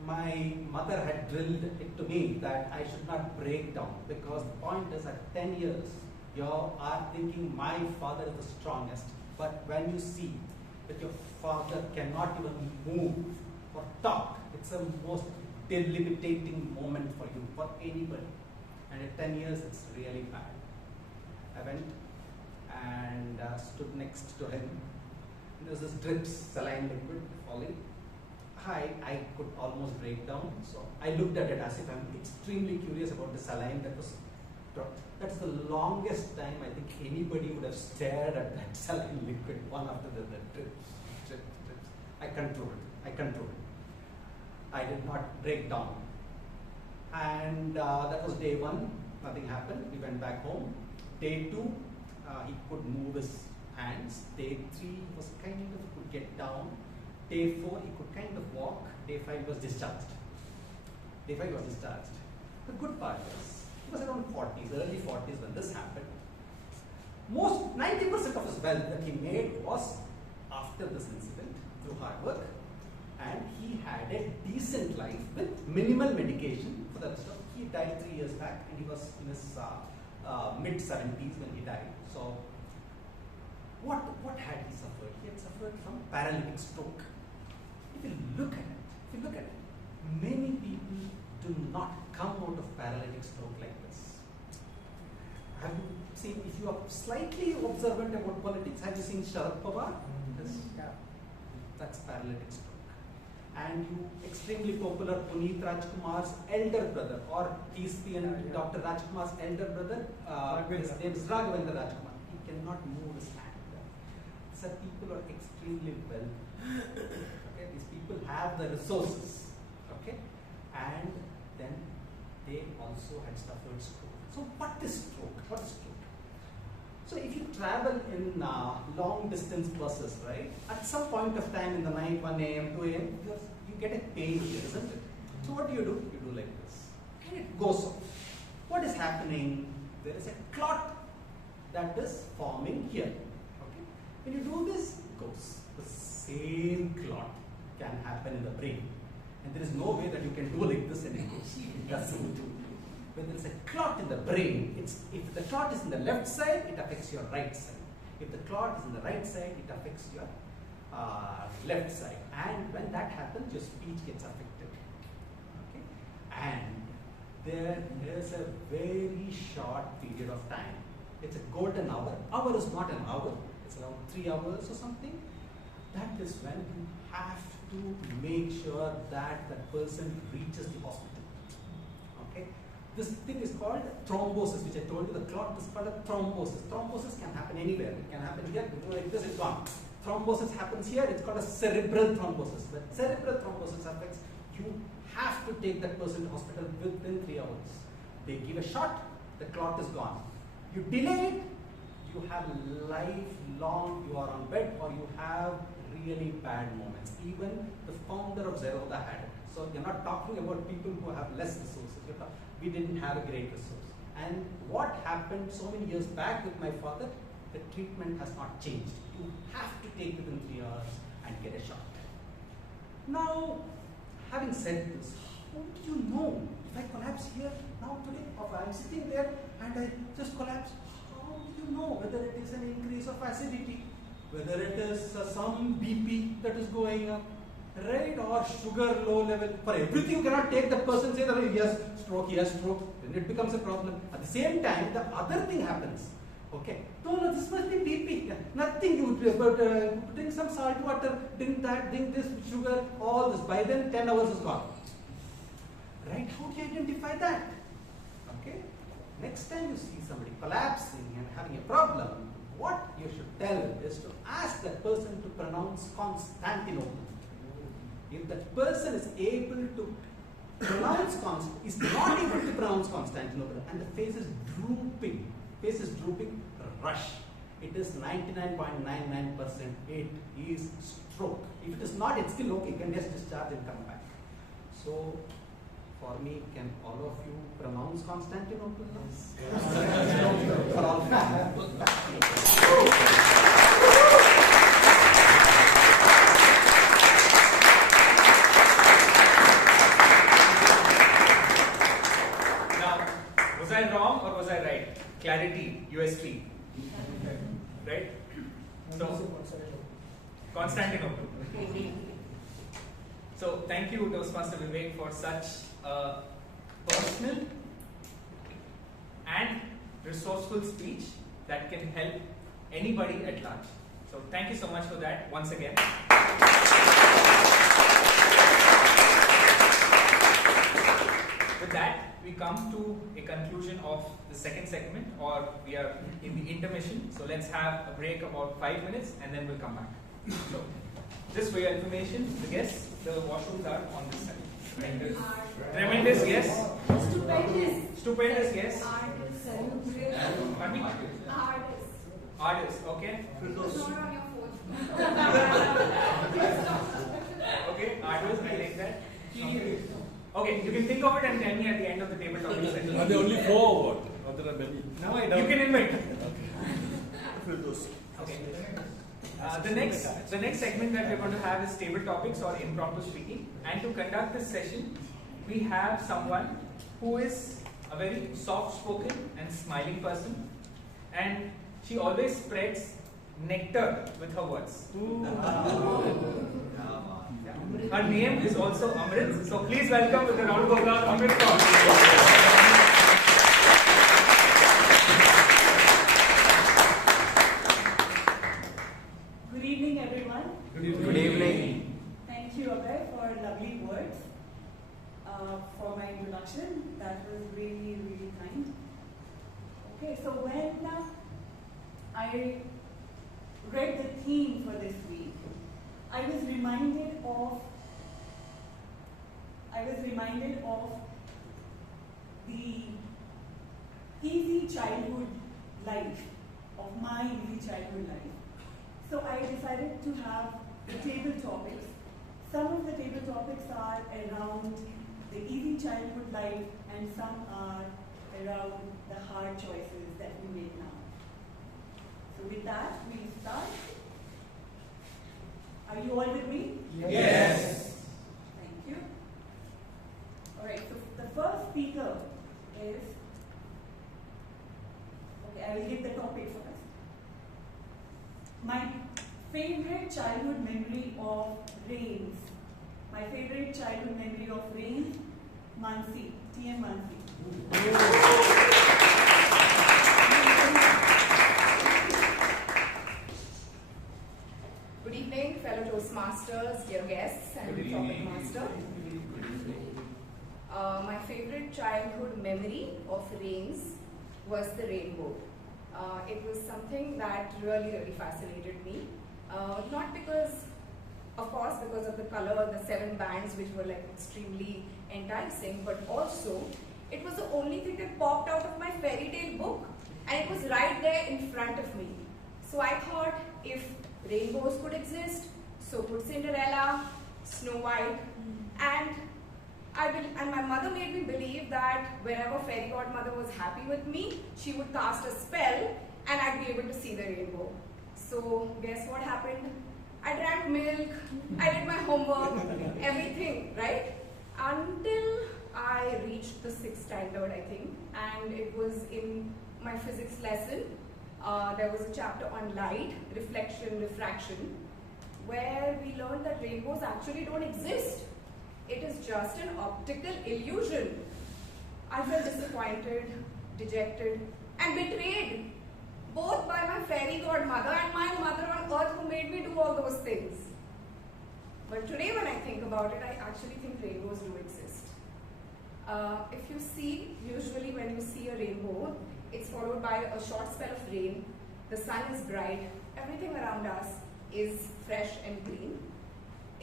my mother had drilled it to me that I should not break down, because the point is at 10 years, you are thinking my father is the strongest, but when you see that your father cannot even move or talk, it's a most debilitating moment for you, for anybody. And at 10 years, it's really bad. I went and stood next to him. There was this drips, saline liquid falling. I could almost break down. So I looked at it as if I'm extremely curious about the saline that was dropped. That's the longest time I think anybody would have stared at that saline liquid, one after the other, drips. I controlled. I did not break down. And that was day 1, nothing happened. We went back home. Day 2, he could move his hands. Day 3, he was kind of could get down. Day 4, he could kind of walk. Day 5, he was discharged. The good part is, he was around 40s, early 40s when this happened. 90% of his wealth that he made was after this incident, through hard work. And he had a decent life with minimal medication for the rest of. He died 3 years back, and he was in his mid-70s when he died. So, what had he suffered? He had suffered from paralytic stroke. If you look at it, many people do not come out of paralytic stroke like this. Have you seen? If you are slightly observant about politics, have you seen Sharad Pawar? Yeah, that's paralytic stroke. And you extremely popular Puneet Rajkumar's elder brother, or TSP Dr. Rajkumar's elder brother, his name is Raghavendra Rajkumar. He cannot move his hand. So people are extremely wealthy. Okay, these people have the resources. Okay, and then they also had suffered stroke. So what is stroke? So if you travel in long distance buses, right, at some point of time in the night, 1 a.m., 2 a.m., you get a pain here, isn't it? So what do? You do like this. And it goes off. What is happening? There is a clot that is forming here. Okay? When you do this, it goes. The same clot can happen in the brain. And there is no way that you can do like this and it goes. It doesn't do. When there is a clot in the brain, if the clot is in the left side, it affects your right side. If the clot is in the right side, it affects your left side. And when that happens, your speech gets affected. Okay? And there is a very short period of time. It's a golden hour. Hour is not an hour. It's around 3 hours or something. That is when you have to make sure that that person reaches the hospital. Okay? This thing is called thrombosis, which I told you. The clot is called a thrombosis. Thrombosis can happen anywhere. It can happen here. Like this, it's gone. Thrombosis happens here. It's called a cerebral thrombosis. The cerebral thrombosis affects, you have to take that person to hospital within 3 hours. They give a shot, the clot is gone. You delay it, you have lifelong, you are on bed, or you have really bad moments. Even the founder of Zerodha had it. So you're not talking about people who have less resources. We didn't have a great resource. And what happened so many years back with my father, the treatment has not changed. You have to take within 3 hours and get a shot. Now, having said this, how do you know If I collapse here now today, or I'm sitting there and I just collapse, how do you know whether it is an increase of acidity, whether it is some BP that is going up, right, or sugar low level? For everything you cannot take that person say that he has stroke, then it becomes a problem. At the same time, the other thing happens. Okay, no, this must be BP. Nothing, you drink some salt water, drink that, drink this, sugar, all this. By then 10 hours is gone. Right? How do you identify that? Okay. Next time you see somebody collapsing and having a problem, what you should tell is to ask that person to pronounce Constantinople. If that person is able to pronounce is not able to pronounce Constantinople and the face is drooping, rush. It is 99.99%. It is stroke. If it is not, it's still okay. You can just discharge and come back. So, for me, can all of you pronounce Constantinople? Yes. For all Now, was I wrong or was I right? Clarity, USP. Right? So, Constantinople. So, thank you, Toastmaster Vivek, for such a personal and resourceful speech that can help anybody at large. So, thank you so much for that once again. With that, we come to a conclusion of the second segment, or we are in the intermission. So let's have a break about 5 minutes and then we'll come back. So, just for your information, the guests, the washrooms are on this side. Tremendous, yes. Stupendous, yes. Pardon me? Artists, okay. Okay, artists, I like that. Okay, you can think of it and tell me at the end of the table topic session. Are there only 4 or what? Or there are many? No, I don't. You can invite. Okay. The next segment that we're going to have is table topics or impromptu speaking. And to conduct this session, we have someone who is a very soft-spoken and smiling person, and she always spreads nectar with her words. Her name is also Amrit, so please welcome with a round of applause Amrit. Good evening, everyone. Good evening. Thank you, Abhay, for lovely words for my introduction. That was really, really kind. Okay, so when I read the theme for this week, I was reminded of the easy childhood life, of my easy childhood life. So I decided to have the table topics. Some of the table topics are around the easy childhood life and some are around the hard choices that we make now. So with that, we'll start. Are you all with me? Yes. Thank you. Alright, so the first speaker is, okay, I will give the topic first. My favorite childhood memory of rains. My favorite childhood memory of rains, Mansi, TM Mansi. Good evening, fellow Toastmasters, dear guests, and topic master. My favorite childhood memory of rains was the rainbow. It was something that really fascinated me. Not because, of course, because of the color, the 7 bands, which were like extremely enticing, but also it was the only thing that popped out of my fairy tale book, and it was right there in front of me. So I thought, if rainbows could exist, so could Cinderella, Snow White, and my mother made me believe that whenever fairy godmother was happy with me, she would cast a spell and I'd be able to see the rainbow. So guess what happened? I drank milk, I did my homework, everything, right? Until I reached the 6th standard, I think, and it was in my physics lesson. There was a chapter on light, reflection, refraction, where we learned that rainbows actually don't exist. It is just an optical illusion. I felt disappointed, dejected, and betrayed, both by my fairy godmother and my mother on earth who made me do all those things. But today when I think about it, I actually think rainbows do exist. If you see, usually when you see a rainbow, it's followed by a short spell of rain, the sun is bright, everything around us is fresh and green,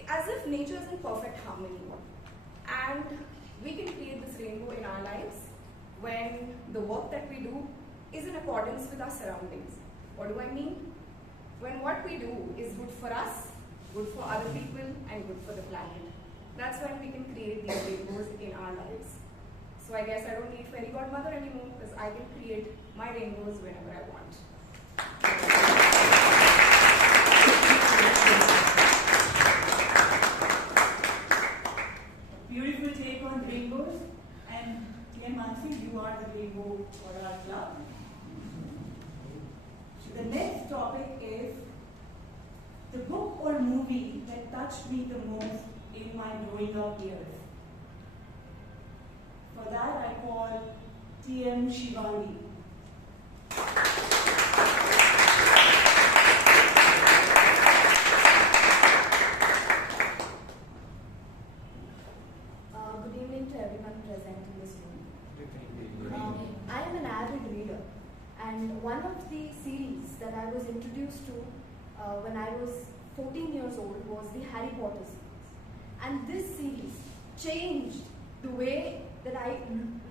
as if nature is in perfect harmony. And we can create this rainbow in our lives when the work that we do is in accordance with our surroundings. What do I mean? When what we do is good for us, good for other people, and good for the planet. That's when we can create these rainbows in our lives. So I guess I don't need fairy godmother anymore because I can create my rainbows whenever I want. Beautiful take on rainbows. And dear Mansi, you are the rainbow for our club. So the next topic is the book or movie that touched me the most in my growing up years. For that I call TM Shivangi. Good evening to everyone present in this room. I am an avid reader, and one of the series that I was introduced to when I was 14 years old was the Harry Potter series. And this series changed the way that I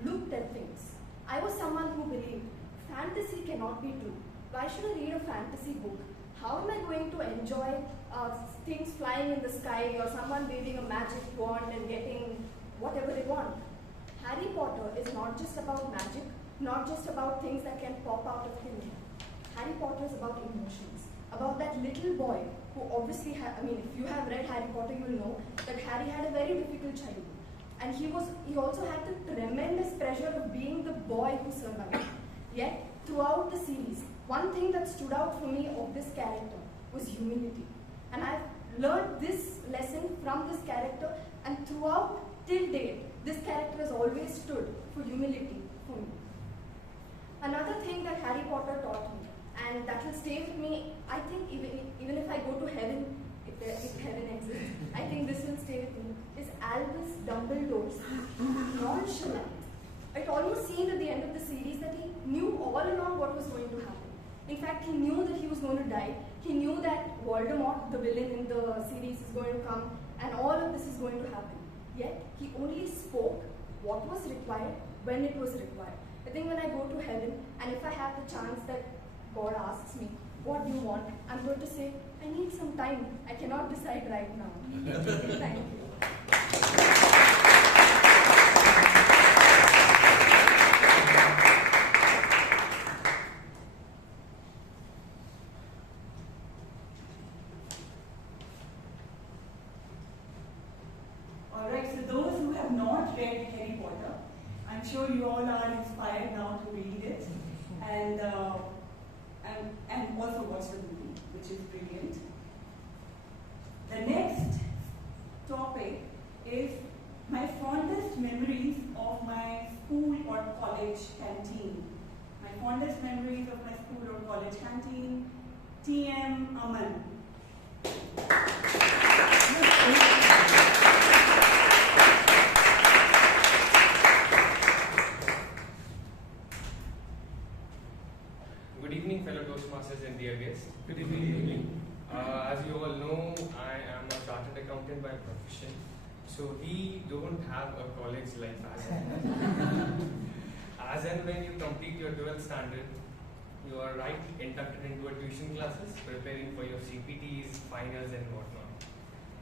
looked at things. I was someone who believed fantasy cannot be true. Why should I read a fantasy book? How am I going to enjoy things flying in the sky or someone waving a magic wand and getting whatever they want? Harry Potter is not just about magic, not just about things that can pop out of thin air. Harry Potter is about emotions, about that little boy who obviously if you have read Harry Potter, you'll know that Harry had a very difficult childhood. And he also had the tremendous pressure of being the boy who survived. Yet, throughout the series, one thing that stood out for me of this character was humility. And I've learned this lesson from this character, and throughout, till date, this character has always stood for humility for me. Another thing that Harry Potter taught me, and that will stay with me, I think even if I go to heaven, if heaven exists, I think this will stay with me, is Albus Dumbledore's nonchalance. It almost seemed at the end of the series that he knew all along what was going to happen. In fact, he knew that he was going to die. He knew that Voldemort, the villain in the series, is going to come, and all of this is going to happen. Yet, he only spoke what was required when it was required. I think when I go to heaven, and if I have the chance that God asks me, what do you want? I'm going to say, I need some time. I cannot decide right now. Thank you. Alright, so those who have not read Harry Potter, I'm sure you all are inspired now to read it and also watch the movie, which is brilliant. The next topic is my fondest memories of my school or college canteen. My fondest memories of my school or college canteen, TM Amaan. Good evening, fellow Toastmasters and dear guests. Good evening. As you all know, I am a chartered accountant by profession. So we don't have a college life as and when you complete your 12th standard, you are right inducted into a tuition classes, preparing for your CPTs, finals and whatnot.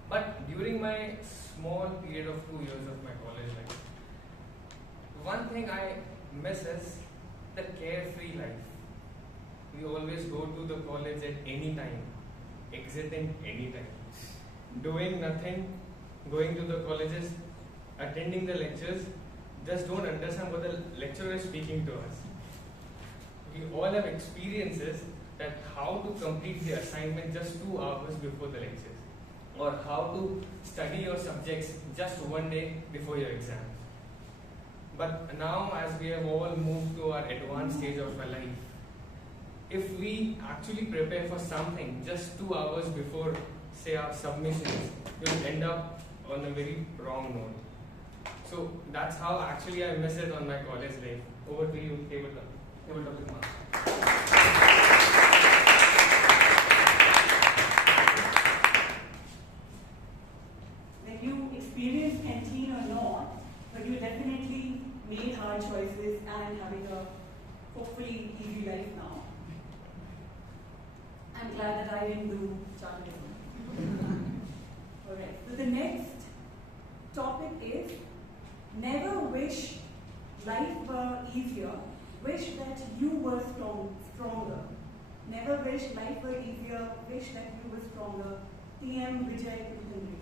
But during my small period of 2 years of my college life, one thing I miss is the carefree life. We always go to the college at any time, exiting any time, doing nothing, going to the colleges, attending the lectures, just don't understand what the lecturer is speaking to us. We all have experiences that how to complete the assignment just 2 hours before the lectures, or how to study your subjects just 1 day before your exam. But now, as we have all moved to our advanced stage of our life, if we actually prepare for something just 2 hours before, say, our submissions, we will end up on a very wrong note. So that's how actually I miss it on my college life. Over to you, tabletop Kumar. When you experience canteen or not, but you definitely made hard choices and having a hopefully easy life now. I'm glad that I didn't do journalism. Alright, so the next topic is never wish life were easier, wish that you were stronger. Never wish life were easier, wish that you were stronger. TM Vijay Kalkundri.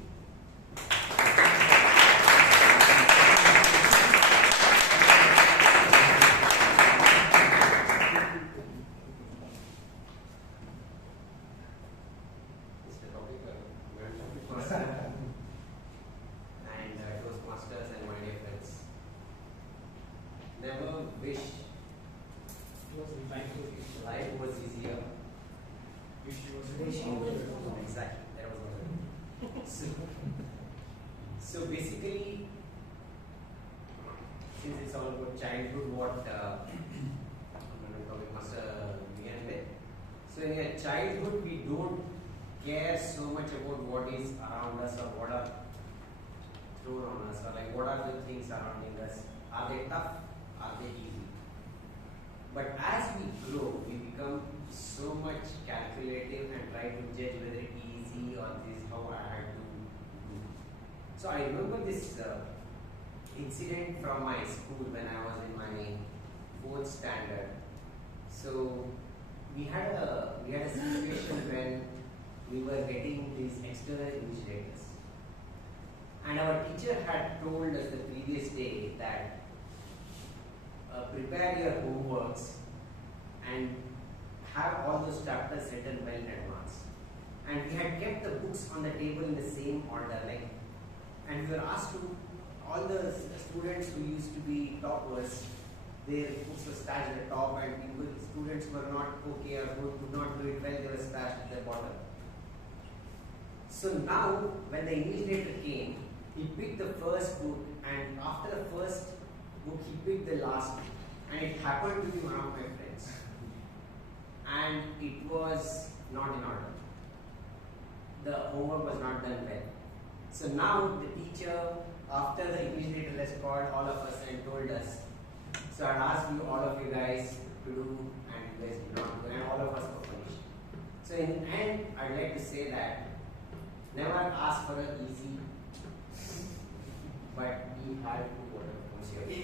And Toastmasters and my dear friends, never wish life was easier. Exactly, that was one. So basically, since it's all about childhood, what Master began with. So in your childhood, we don't care so much about what is around us or what are thrown on us, or like what are the things surrounding us. Are they tough? Are they easy? But as we grow, we become so much calculative and try to judge whether it is easy or this is how I had to do. So I remember this incident from my school when I was in my 4th standard. So we had a situation when we were getting these external invigilators, and our teacher had told us the previous day that prepare your homeworks and have all those chapters written well in advance. And we had kept the books on the table in the same order, and we were asked to, all the students who used to be toppers, their books were stashed at the top, and students were not okay or who could not do it well, they were stashed at the bottom. So now, when the invigilator came, he picked the first book, and after the first book, he picked the last book. And it happened to be one of my friends. And it was not in order. The homework was not done well. So now the teacher, after the invigilator has called all of us and told us, so I'd ask you, all of you guys, to do, and you guys did not do, and all of us were punished. So in the end, I'd like to say that never ask for an easy, but we had to do whatever comes your way.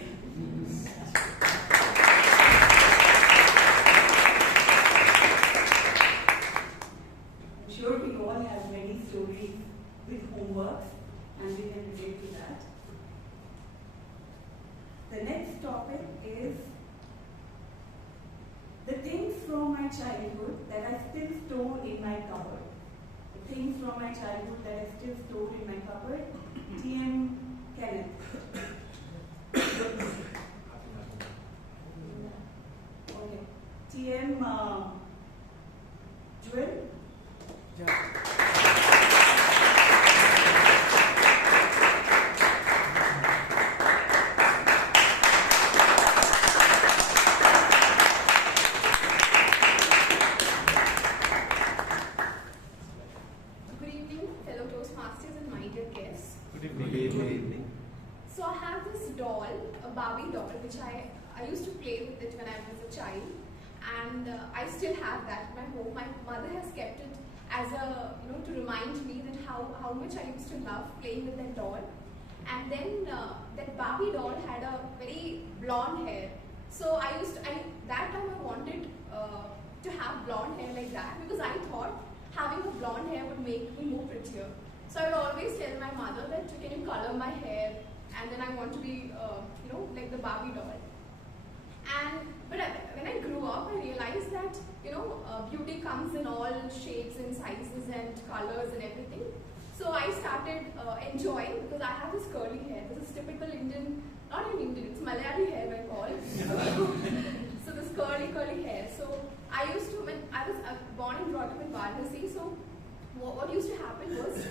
I'm sure we all have many stories with homeworks, and we can relate to that. The next topic is the things from my childhood that I still store in my cupboard. The things from my childhood that I still store in my cupboard. TM Kenneth. Okay. TM Jewel. Good evening, fellow Toastmasters and my dear guests. Good evening. So I have this doll, a Barbie doll, which I used to play with it when I was a child, and I still have that in my home. My mother has kept it as a, to remind me that how much I used to love playing with that doll. And then that Barbie doll had a very blonde hair. So that time I wanted to have blonde hair like that, because I thought having a blonde hair would make me more prettier. So I would always tell my mother that, can you color my hair? And then I want to be, like the Barbie doll. But when I grew up, I realized that, beauty comes in all shapes and sizes and colors and everything. So I started enjoying, because I have this curly hair. This is typical Indian, not an Indian, it's Malayali hair I call. So this curly hair. So I used to, when I was born and brought up in Varanasi, so what used to happen was,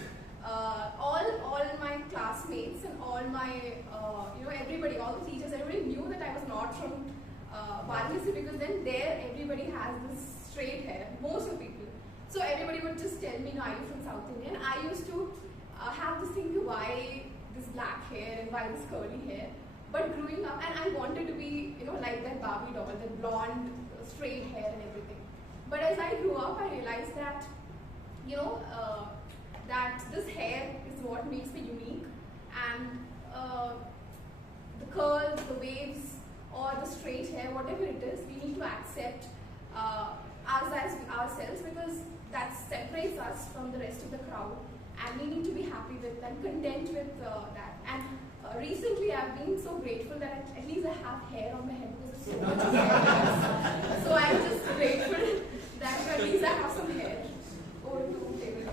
all my classmates and all my, everybody, all the teachers, everybody knew that I was not from Varanasi, because then there everybody has this straight hair, most of the people. So everybody would just tell me, no, are you from South India? And I used to have this thing, why this black hair and why this curly hair. But growing up, and I wanted to be, like that Barbie doll, that blonde, straight hair and everything. But as I grew up, I realized that, that this hair is what makes me unique, and the curls, the waves, or the straight hair, whatever it is, we need to accept ourselves, because that separates us from the rest of the crowd, and we need to be happy with and content with that. And recently I've been so grateful that at least I have hair on my head, because it's so much hair. So I'm just grateful that at least I have some hair. Over to table.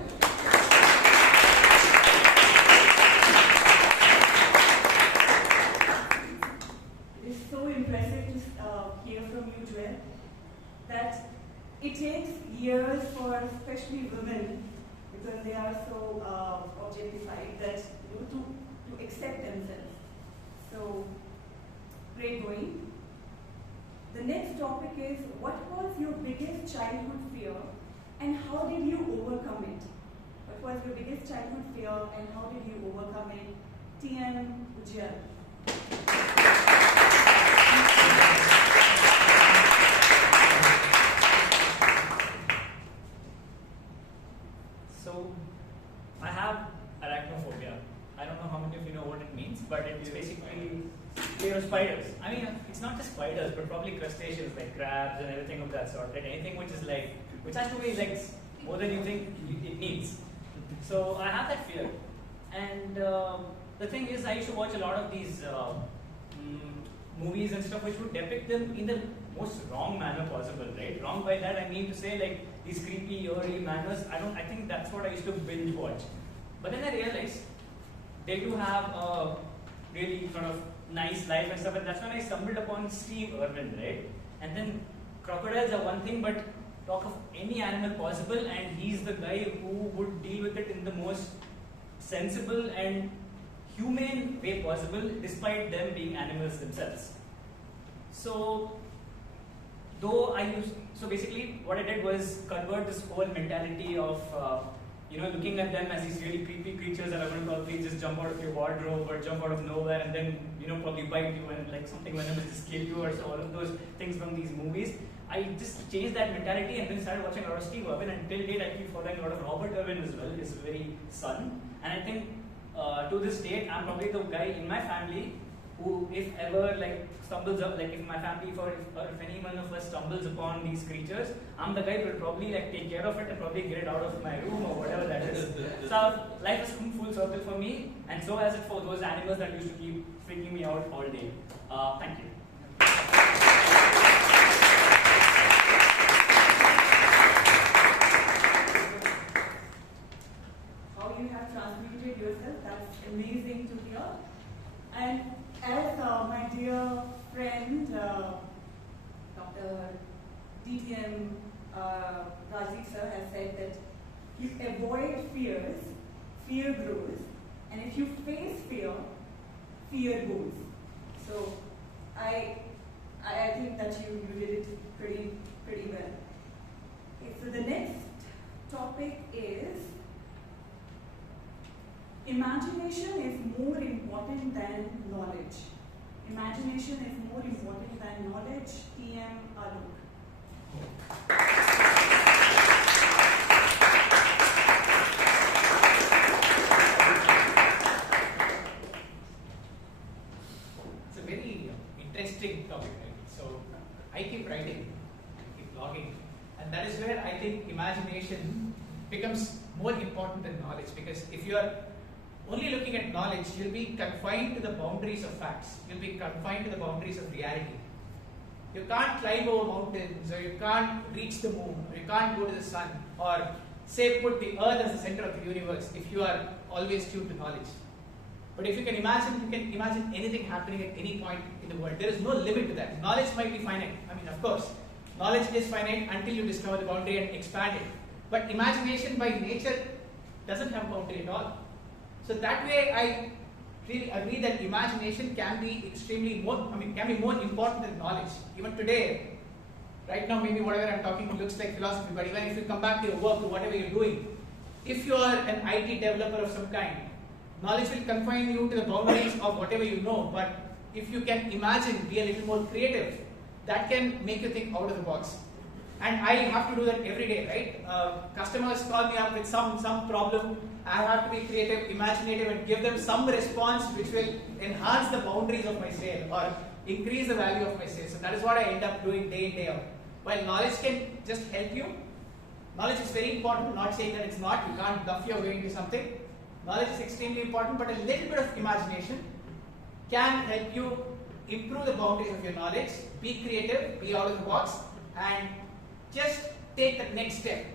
It's so impressive to hear from you, Joel, that it takes years for especially women, because they are so objectified, that to accept themselves. So, great going. The next topic is, what was your biggest childhood fear and how did you overcome it? What was your biggest childhood fear and how did you overcome it? TM Ujyant. So, I have arachnophobia. I don't know how many of you know what it means, but it's basically fear of spiders. I mean, it's not just spiders, but probably crustaceans like crabs and everything of that sort. Like anything which is like, which has too many legs, more than you think it needs. So I have that fear. And the thing is, I used to watch a lot of these movies and stuff which would depict them in the most wrong manner possible, right? Wrong by that I mean to say, like these creepy, eerie manners. I think that's what I used to binge watch. But then I realized they do have a really sort of nice life and stuff, and that's when I stumbled upon Steve Irwin, right? And then crocodiles are one thing, but talk of any animal possible, and he's the guy who would deal with it in the most sensible and humane way possible, despite them being animals themselves. So, so basically what I did was convert this whole mentality of looking at them as these really creepy creatures that are going to probably just jump out of your wardrobe or jump out of nowhere and then probably bite you and like something venomous just kill you, or so all of those things from these movies. I just changed that mentality and then started watching a lot of Steve Irwin, and till date I keep following a lot of Robert Irwin as well, his very son. And I think to this date I'm probably the guy in my family who, if ever stumbles up, if my family or if any one of us stumbles upon these creatures, I'm the guy who will probably take care of it and probably get it out of my room or whatever that is. So life has come full circle for me, and so has it for those animals that used to keep freaking me out all day. Thank you. How you have transmuted yourself, that's amazing to hear. And as my dear friend, Dr. DTM Rajdeep sir has said, that you avoid fears, fear grows, and if you face fear, fear goes. So I think that you did it pretty well. Okay, so the next topic is, imagination is more important than knowledge. Imagination is more important than knowledge. TM Alok. It's a very interesting topic, right? So I keep writing, I keep blogging, and that is where I think imagination becomes more important than knowledge, because if you are only looking at knowledge, you'll be confined to the boundaries of facts. You'll be confined to the boundaries of reality. You can't climb over mountains, or you can't reach the moon, or you can't go to the sun, or say put the earth as the center of the universe if you are always tuned to knowledge. But if you can imagine anything happening at any point in the world. There is no limit to that. Knowledge might be finite. I mean, of course, knowledge is finite until you discover the boundary and expand it. But imagination by nature doesn't have a boundary at all. So that way, I really agree that imagination can be can be more important than knowledge. Even today, right now, maybe whatever I'm talking looks like philosophy, but even if you come back to your work or whatever you're doing, if you are an IT developer of some kind, knowledge will confine you to the boundaries of whatever you know. But if you can imagine, be a little more creative, that can make you think out of the box. And I have to do that every day, right? Customers call me up with some problem. I have to be creative, imaginative, and give them some response which will enhance the boundaries of my sale or increase the value of my sale. So that is what I end up doing day in, day out. While knowledge can just help you, knowledge is very important. Not saying that it's not. You can't duff your way into something. Knowledge is extremely important, but a little bit of imagination can help you improve the boundaries of your knowledge, be creative, be out of the box, and just take the next step,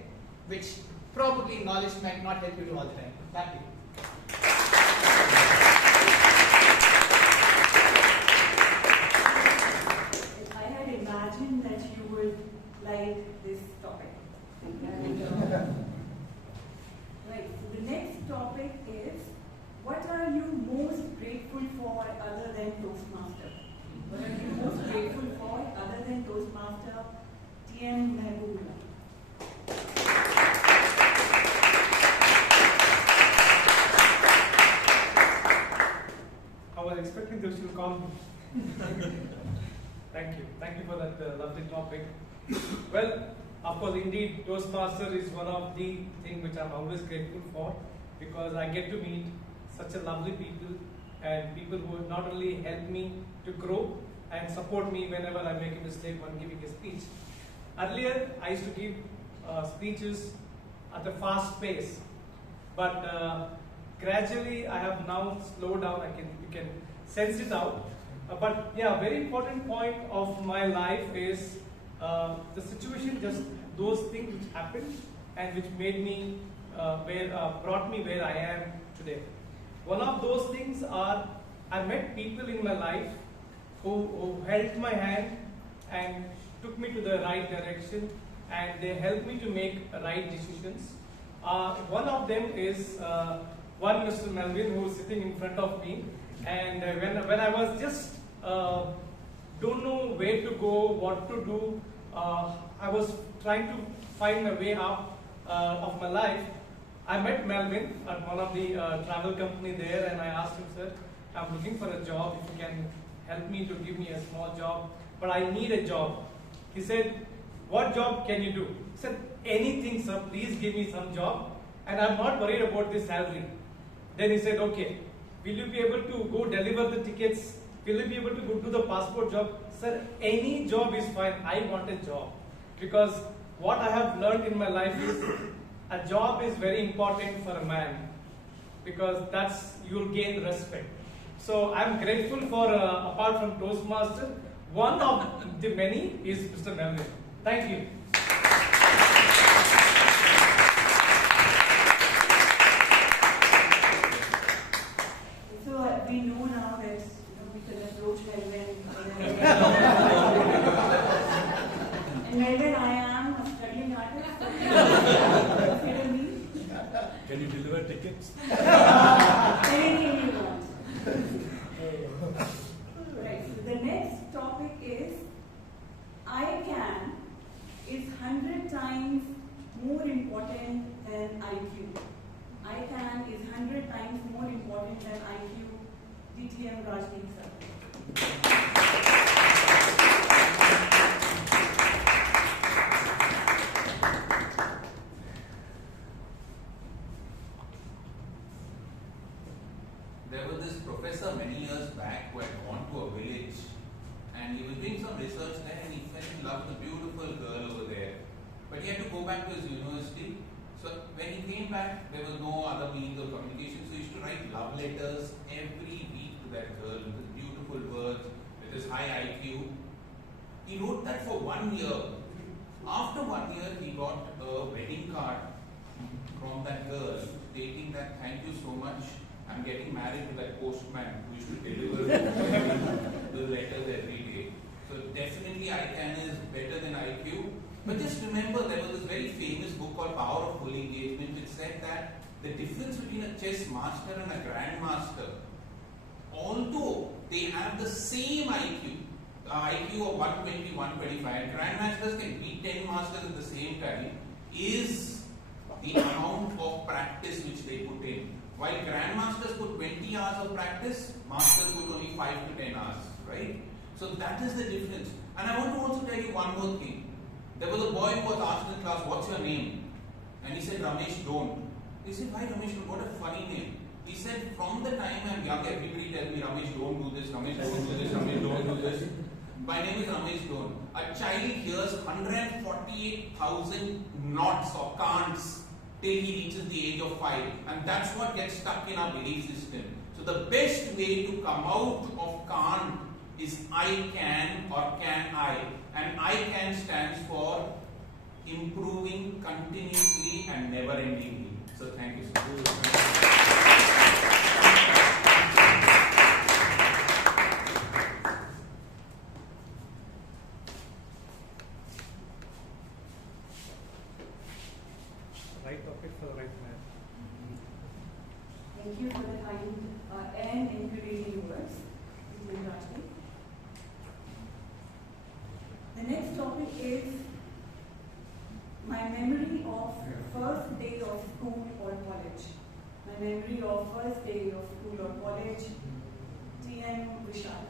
which probably knowledge might not help you do all the time. Thank you. I had imagined that you would like this topic. Right, so the next topic is, what are you most grateful for other than Toastmaster? What are you most grateful for other than Toastmaster? TM Mahaboobullah. I was expecting this to call me. Thank you for that lovely topic. Well, of course, indeed, Toastmaster is one of the things which I'm always grateful for, because I get to meet such a lovely people, and people who not only help me to grow and support me whenever I make a mistake when giving a speech. Earlier, I used to give speeches at a fast pace, but gradually I have now slowed down. You can sense it out. But yeah, very important point of my life is the situation, just those things which happened and which made me brought me where I am today. One of those things are, I met people in my life who held my hand and took me to the right direction, and they helped me to make right decisions. One of them is one Mr. Melvin, who is sitting in front of me, and when I was just don't know where to go, what to do, I was trying to find a way out of my life. I met Melvin at one of the travel company there, and I asked him, sir, I'm looking for a job, if you can help me to give me a small job, but I need a job. He said, what job can you do? I said, anything, sir, please give me some job, and I'm not worried about the salary. Then he said, okay, will you be able to go deliver the tickets? Will you be able to go do the passport job? Sir, any job is fine. I want a job. Because what I have learned in my life is a job is very important for a man, because you'll gain respect. So I'm grateful for, apart from Toastmaster, one of the many is Mr. Melvin. Thank you. So we know now that we can approach Melvin. And Melvin, I am a struggling artist. Can you deliver tickets? Anything you want. Right, so the next topic is, I can is 100 times more important than IQ. I can is 100 times more important than IQ. DTM Rajdeep sir. There was this professor many years back who had gone to a village, and he was doing some research there, and he fell in love with a beautiful girl over there. But he had to go back to his university, So when he came back, there was no other means of communication. So he used to write love letters every week to that girl with beautiful words, with his high IQ. He wrote that for 1 year. After 1 year, he got a wedding card from that girl stating that thank you so much. I'm getting married to that postman who used to deliver the letters every day. So definitely ICANN is better than IQ. But just remember, there was this very famous book called Power of Full Engagement which said that the difference between a chess master and a grandmaster, although they have the same IQ of 120, 125, and grandmasters can beat 10 masters at the same time, is the amount of practice which they put in. While grandmasters put 20 hours of practice, masters put only 5 to 10 hours, right? So that is the difference. And I want to also tell you one more thing. There was a boy who was asked in class, what's your name? And he said, Ramesh, don't. They said, why Ramesh, what a funny name. He said, from the time I'm young, everybody tells me, Ramesh, don't do this, Ramesh, don't do this, Ramesh, don't do this. My name is Ramesh, don't. A child hears 148,000 nots or can'ts till he reaches the age of 5. And that's what gets stuck in our belief system. So the best way to come out of can't is I can or can I. And I can stands for improving continuously and never endingly. So thank you so much. Right topic for the right man. Thank you for the kind and encouraging words, Mr. Rajdeep. The next topic is my memory of first day of school or college. My memory of first day of school or college. TM Vishal.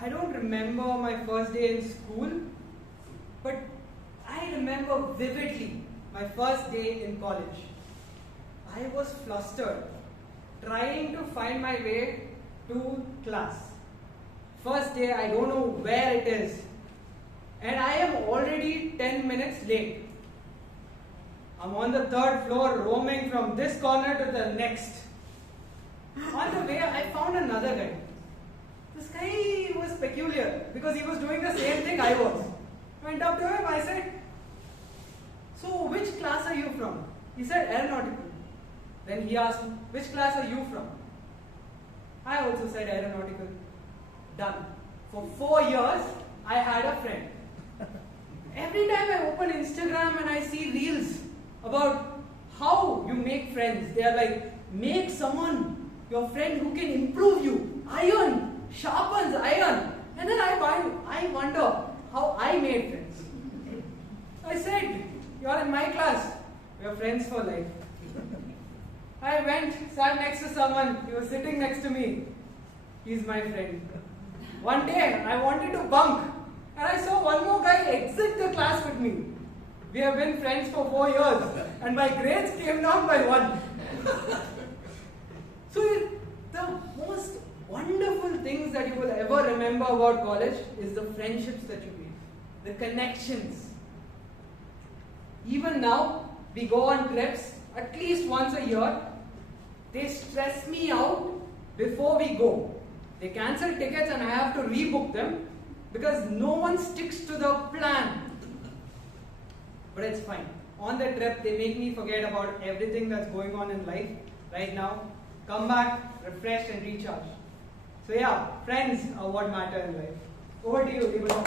I don't remember my first day in school, but I remember vividly my first day in college. I was flustered, trying to find my way to class. First day, I don't know where it is, and I am already 10 minutes late. I'm on the 3rd floor, roaming from this corner to the next. On the way, I found another guy. This guy was peculiar because he was doing the same thing I was. I went up to him, I said, so which class are you from? He said, aeronautical. Then he asked, which class are you from? I also said aeronautical. Done. For 4 years, I had a friend. Every time I open Instagram and I see reels about how you make friends, they are like, make someone, your friend who can improve you. Iron, sharpens iron. And then I wonder how I made friends. I said, you're in my class. We're friends for life. I went, sat next to someone. He was sitting next to me. He's my friend. One day, I wanted to bunk. And I saw one more guy exit the class with me. We have been friends for 4 years. And my grades came down by 1. So the most wonderful things that you will ever remember about college is the friendships that you make. The connections. Even now, we go on trips at least once a year. They stress me out before we go. They cancel tickets and I have to rebook them because no one sticks to the plan. But it's fine. On the trip, they make me forget about everything that's going on in life right now. Come back, refreshed and recharged. So yeah, friends are what matter in life. Over to you, Deepak.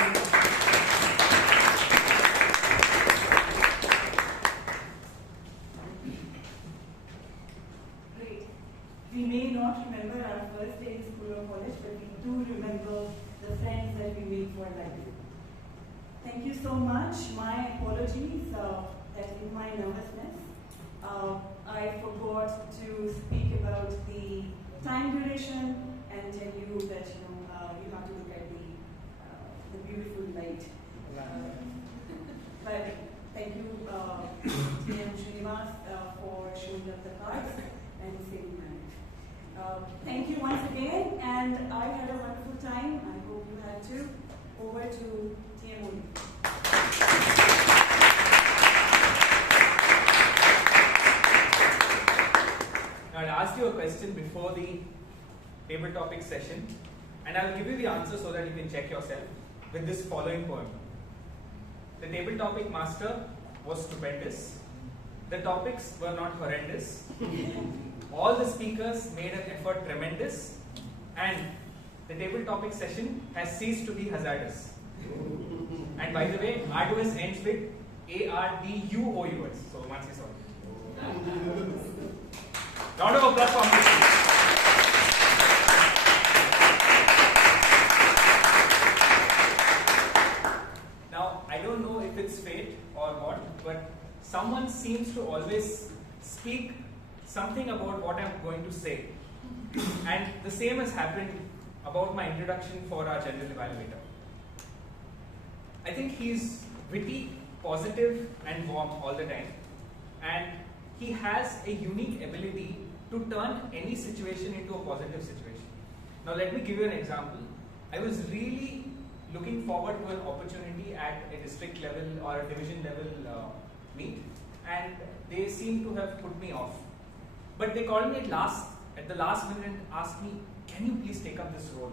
We may not remember our first day in school or college, but we do remember the friends that we made for life. Thank you so much. My apologies that in my nervousness, I forgot to speak about the time duration and tell you that you have to look at the beautiful light. But thank you, TM Srinivas, for showing up the cards and saving my Thank you once again, and I had a wonderful time. I hope you had too. Over to TMOD. Now, I asked you a question before the table topic session, and I'll give you the answer so that you can check yourself with this following poem. The table topic master was stupendous. The topics were not horrendous. All the speakers made an effort tremendous, and the table topic session has ceased to be hazardous. And by the way, arduous ends with A-R-D-U-O-U-S. So Mansi, sorry. Round of applause for Amrit. Now, I don't know if it's fate or what, but someone seems to always speak something about what I'm going to say. And the same has happened about my introduction for our general evaluator. I think he's witty, positive, and warm all the time. And he has a unique ability to turn any situation into a positive situation. Now let me give you an example. I was really looking forward to an opportunity at a district level or a division level meet, and they seem to have put me off. But they called me at the last minute and asked me, can you please take up this role?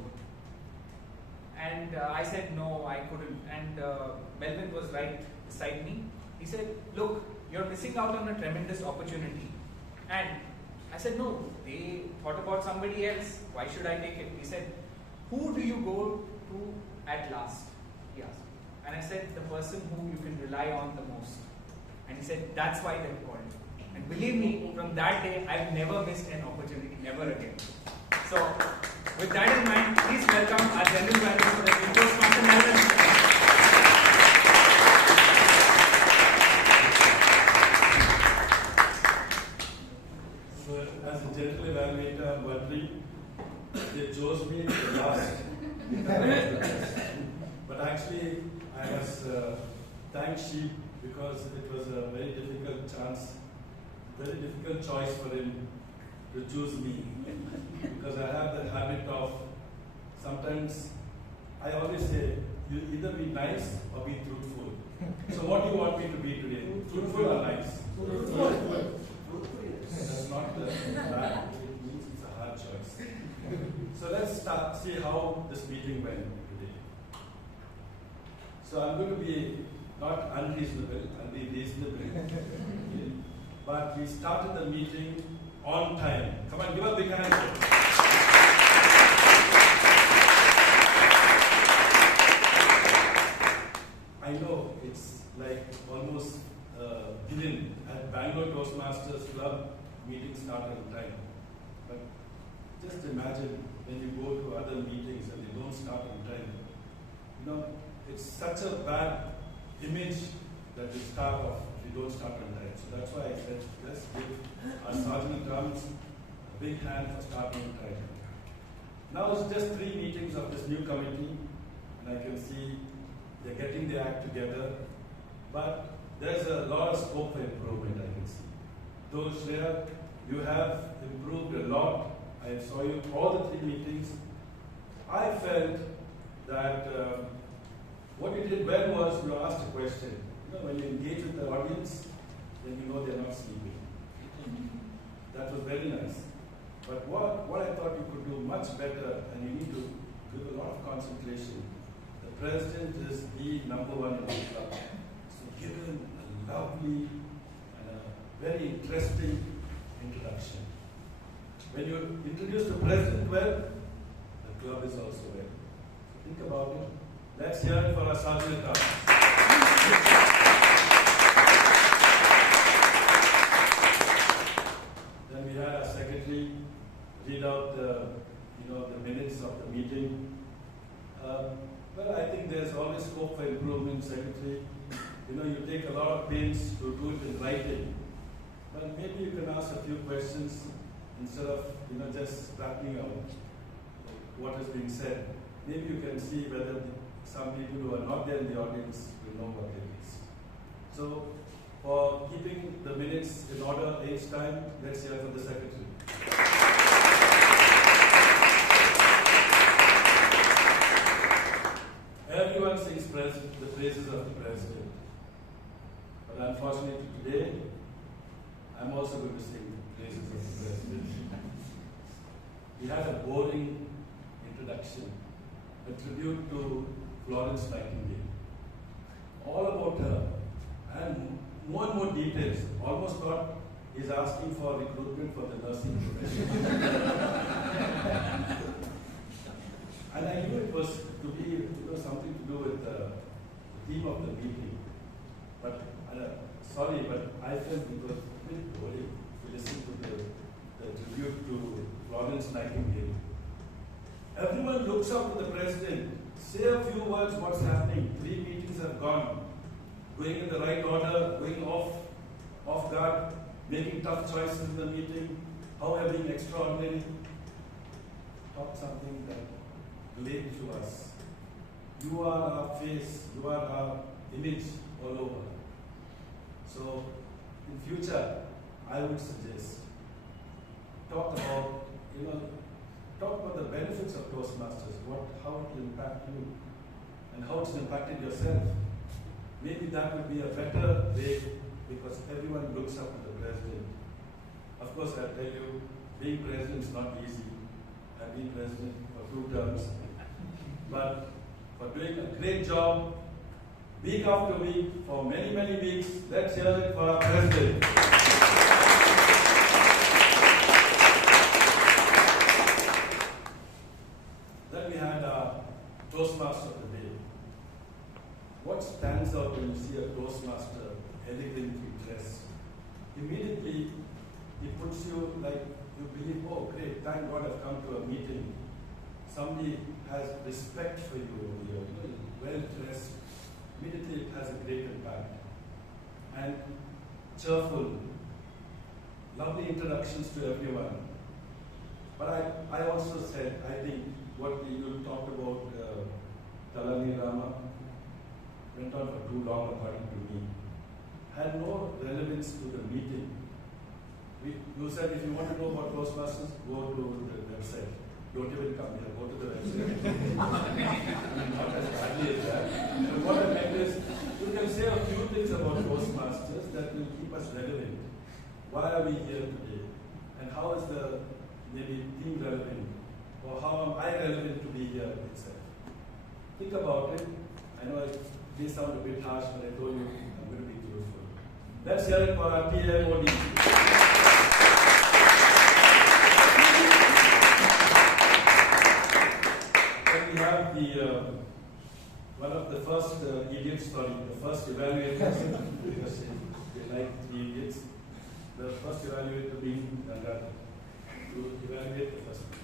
And I said no, I couldn't. And Melvin was right beside me. He said, look, you're missing out on a tremendous opportunity. And I said, no, they thought about somebody else. Why should I take it? He said, who do you go to at last? He asked. And I said, the person who you can rely on the most. And he said, that's why they called me. And believe me, from that day, I've never missed an opportunity, never again. So, with that in mind, please welcome our general manager for the Toastmaster Melvin. So, as a general evaluator, I'm wondering, they chose me to the last. But actually, I was thank sheep because it was a very difficult choice for him to choose me. Because I have the habit of, sometimes, I always say, you either be nice or be truthful. So what do you want me to be today? Truthful or nice? Truthful. That's not the bad, it means it's a hard choice. So let's see how this meeting went today. So I'm going to be not unreasonable, I'll be reasonable. But we started the meeting on time. Come on, give a big hand. I know it's like almost given at Bangalore Toastmasters Club, meetings start on time. But just imagine when you go to other meetings and they don't start on time. You know, it's such a bad image that we start off if you don't start on time. So that's why I said, let's give our Sergeant Drums a big hand for starting on time. Now it's just 3 meetings of this new committee, and I can see they're getting their act together. But there's a lot of scope for improvement, I can see. Though Shreya, you have improved a lot. I saw you all the 3 meetings. I felt that what you did well was you asked a question. You know, when you engage with the audience, then you know they're not sleeping. That was very nice. But what I thought you could do much better, and you need to give a lot of concentration. The president is the #1 in the club. So give him a lovely and a very interesting introduction. When you introduce the president well, the club is also well. Think about it. Let's hear it for our Sergeant Drums. Then we had our secretary read out the minutes of the meeting. Well, I think there's always scope for improvement, secretary. You know, you take a lot of pains to do it in writing. But maybe you can ask a few questions instead of just wrapping out what is being said. Maybe you can see whether some people who are not there in the audience will know what it is. So, for keeping the minutes in order each time, let's hear from the secretary. sings the praises of the president. But unfortunately today, I'm also going to sing the praises of the president. We had a boring introduction, a tribute to Florence Nightingale. All about her, and more details. Almost thought he's asking for recruitment for the nursing profession. And I knew it was to be something to do with the theme of the meeting. But sorry, but I felt it was a bit boring to listen to the tribute to Florence Nightingale. Everyone looks up to the president. Say a few words, what's happening? 3 meetings have gone. Going in the right order, going off guard, making tough choices in the meeting. How have been extraordinary? Talk something that relate to us. You are our face, you are our image all over. So, in future, I would suggest, talk about the benefits of Toastmasters, how it will impact you, and how it's impacted yourself. Maybe that would be a better way, because everyone looks up to the president. Of course, I'll tell you, being president is not easy. I've been president for 2 terms. But for doing a great job, week after week, for many weeks, let's hear it for our president. Then we had our Toastmaster of the day. What stands out when you see a Toastmaster elegantly dressed? Immediately, it puts you like, you believe, oh great, thank God I've come to a meeting. Somebody has respect for you, you're well dressed. Immediately it has a great impact. And cheerful, lovely introductions to everyone. But I also said, I think what you talked about, Talani Rama, went on for too long according to me. Had no relevance to the meeting. You said if you want to know about Toastmasters, go to the website. Don't even come here, go to the website. Not as badly as that. But what I meant is, you can say a few things about Toastmasters that will keep us relevant. Why are we here today? And how is the maybe theme relevant? Or how am I relevant to be here itself? Think about it. I know it may sound a bit harsh, but I told you I'm going to be truthful. Let's hear it for our TMOD. We have one of the first idiots, the first evaluators, because they like 3 idiots. The first evaluator being Ganga, to evaluate the first speech.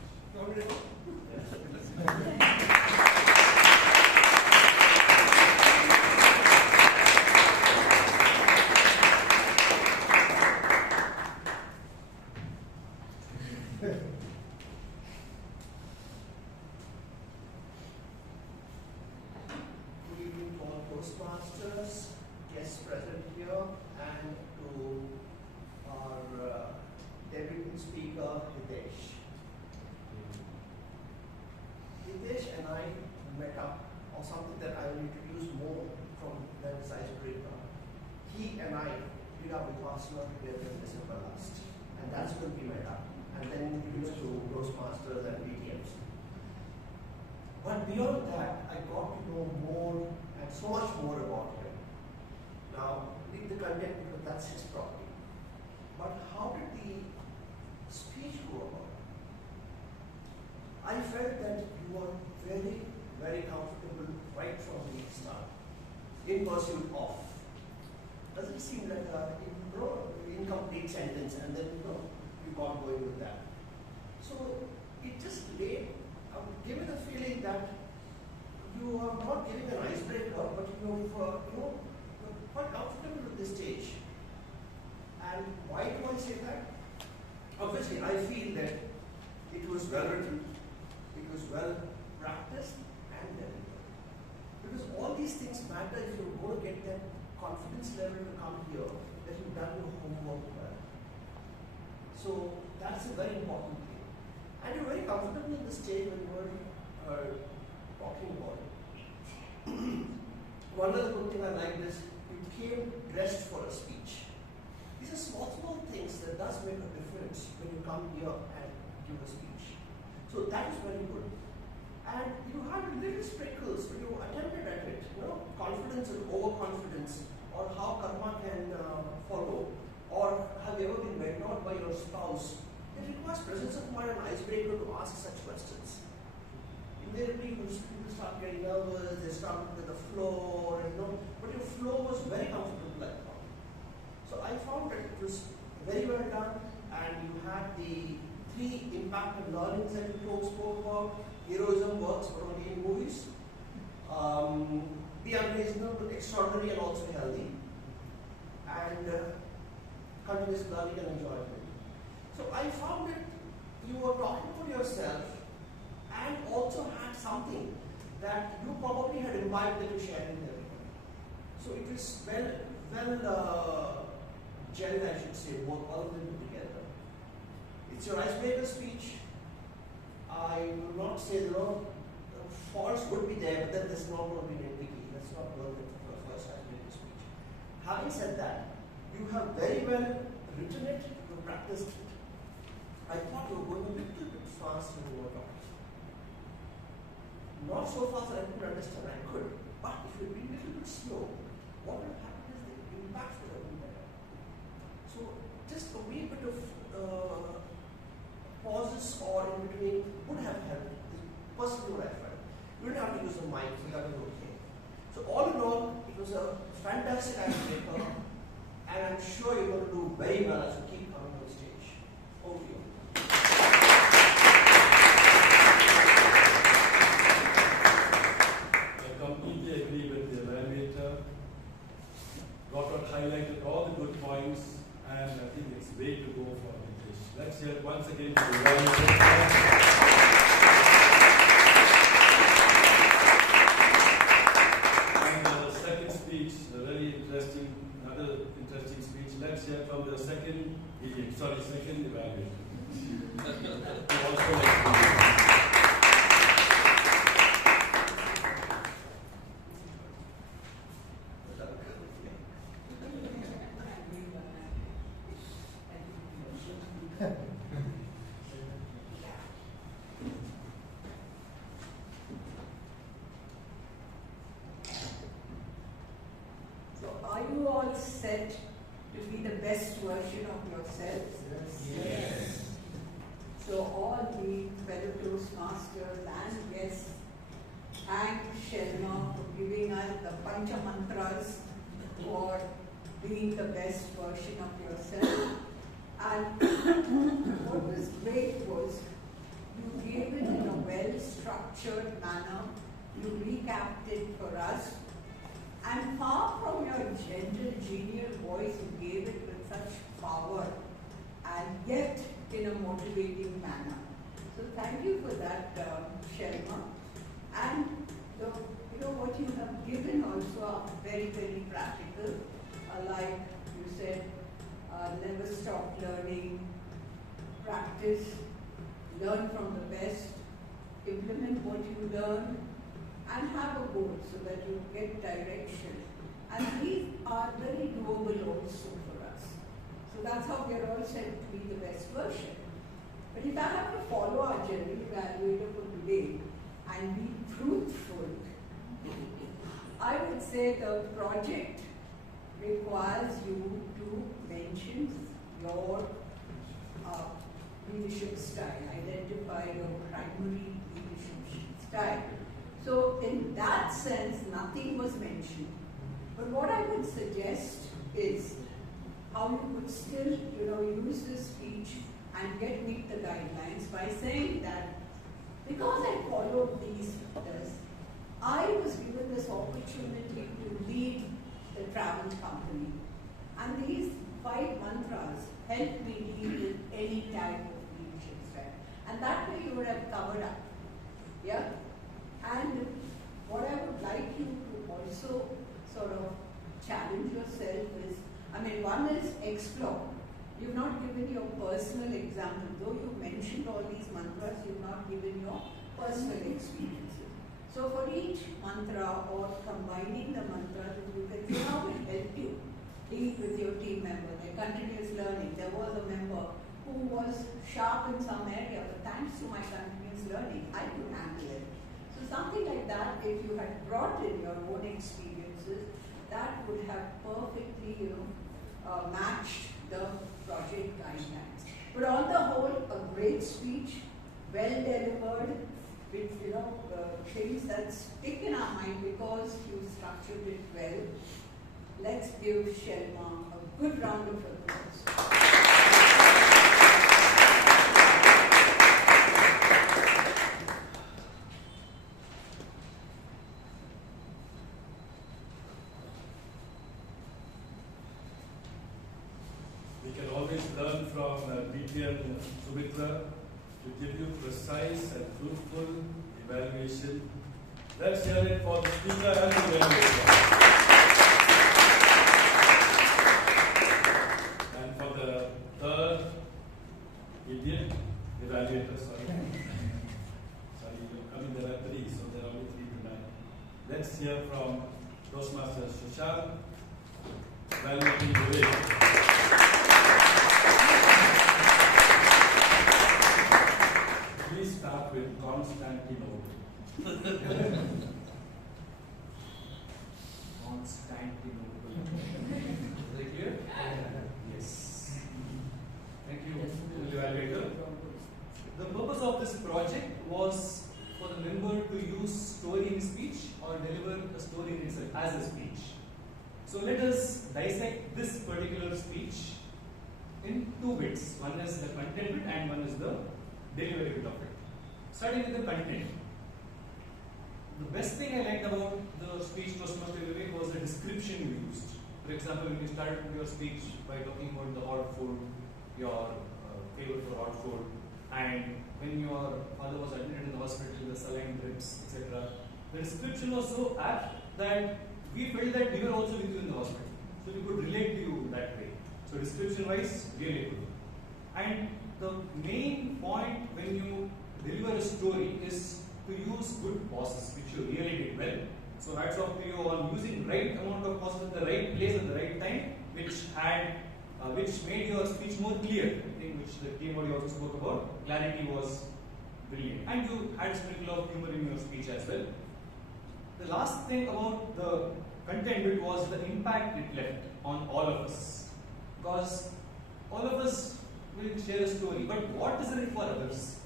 Toastmasters, guests present here, and to our deputy speaker, Hitesh. Hitesh and I met up on something that I will introduce more from that icebreaker. He and I did our Vipassana together in December last, and that's when we met up, and then introduced to Toastmasters and BTMs. But beyond that, I got to know more and so much more about him. Now, leave the content because that's his property. But how did the speech go about? I felt that you were very comfortable right from the start, in pursuit of. Doesn't seem like an incomplete sentence, and then you got going with that. So it just gave me the feeling that you are not giving an icebreaker, but you're quite comfortable with this stage. And why do I say that? Obviously, I feel that it was well written, it was well practiced, and delivered. Because all these things matter if you're going to get that confidence level to come here, that you've done your homework well. So that's a very important thing. And you're very comfortable in the stage when you're talking about it. one other good thing I liked is you came dressed for a speech. These are small things that does make a difference when you come here and give a speech. So that is very good. And you had little sprinkles, but you attempted at it. Confidence and overconfidence, or how karma can follow, or have you ever been mentored by your spouse? It requires presence of mind and icebreaker to ask such questions. Invariably, people start getting nervous, they start with the flow, but your flow was very comfortable like that. So I found that it was very well done, and you had the 3 impact and learnings that you spoke about. Heroism works, but only in movies. Be unreasonable, extraordinary, and also healthy. And continuous learning and enjoyment. So I found that you were talking about yourself and also had something that you probably had imbibed that you shared with everyone. So it is well gelled, I should say, both all of them together. It's your icebreaker speech. I will not say faults would be there, but then there's not going to be an NPT. That's not worth it for a first icebreaker speech. Having said that, you have very well written it, you practiced it. I thought you were going a little bit fast when you were talking. Not so fast that I couldn't understand, I could. But if you had been a little bit slow, what would have happened is the impact would have been better. So just a wee bit of pauses or in between would have helped. Personally, what I felt. You didn't have to use the mic, so that was okay. So all in all, it was a fantastic icebreaker, and I'm sure you're going to do very well as you keep coming on stage. Over to you. I completely agree with the evaluator. Got highlighted all the good points, and I think it's way to go for Hitesh. Let's hear once again for the evaluator. Another interesting speech. Let's hear from the second evaluator. Who also set to be the best version of yourselves? Yes. So all the fellow Toastmasters and guests, thank Shelma for giving us the Pancha Mantras for being the best version of yourself. And what was great was you gave it in a well-structured manner. You recapped it for us. And far from your gentle, genial voice, you gave it with such power and yet in a motivating manner. So thank you for that, Shelma. And what you have given also are very, very practical. Like you said, never stop learning, practice, learn from the best, implement what you learn, and have a goal so that you get direction. And these are very doable also for us. So that's how we are all said to be the best version. But if I have to follow our general evaluator for today and be truthful, I would say the project requires you to mention your leadership style, identify your primary leadership style. So in that sense, nothing was mentioned. But what I would suggest is how you could still, use this speech and meet the guidelines by saying that because I followed these filters, I was given this opportunity to lead the travel company. And these 5 mantras helped me lead with any type of leadership style. And that way you would have covered up. Yeah? And what I would like you to also sort of challenge yourself is, one is explore. You've not given your personal example. Though you mentioned all these mantras, you've not given your personal experiences. So for each mantra or combining the mantra who was sharp in some area, but thanks to my continuous learning, I could handle it. So something like that, if you had brought in your own experiences, that would have perfectly, matched the project guidelines. But on the whole, a great speech, well delivered, with things that stick in our mind because you structured it well. Let's give Shelma a good round of applause. We can always learn from Vijayan and Sumitra to give you precise and truthful evaluation. Let's hear it for the speaker and the evaluator. And for the third Indian evaluator, sorry, you're coming, there are three, so there are only three tonight. Let's hear from Toastmasters Vishal, evaluating Vivek. Please start with Constantinople. Constantinople. Is it clear? Yes. Thank you, evaluator. The purpose of this project was for the member to use story in speech or deliver a story in itself as a speech. So let us dissect this particular speech in two bits. One is the content bit and one is the delivery bit of it. Starting with the content. The best thing I liked about the speech Toastmaster Vivek was the description you used. For example, when you started your speech by talking about the hot food, your favor for hot food, and when your father was admitted in the hospital, the saline drips, etc. The description was so apt that we felt that we were also with you in the hospital. So we could relate to you that way. So description wise, really good. And the main point when you deliver a story is to use good pauses, which you really did well. So hats off to you on using right amount of pauses at the right place at the right time, which made your speech more clear. I think which the keyword you also spoke about, clarity was brilliant. And you had a sprinkle of humor in your speech as well. The last thing about the content bit was the impact it left on all of us. Because all of us will share a story, but what is in it for others?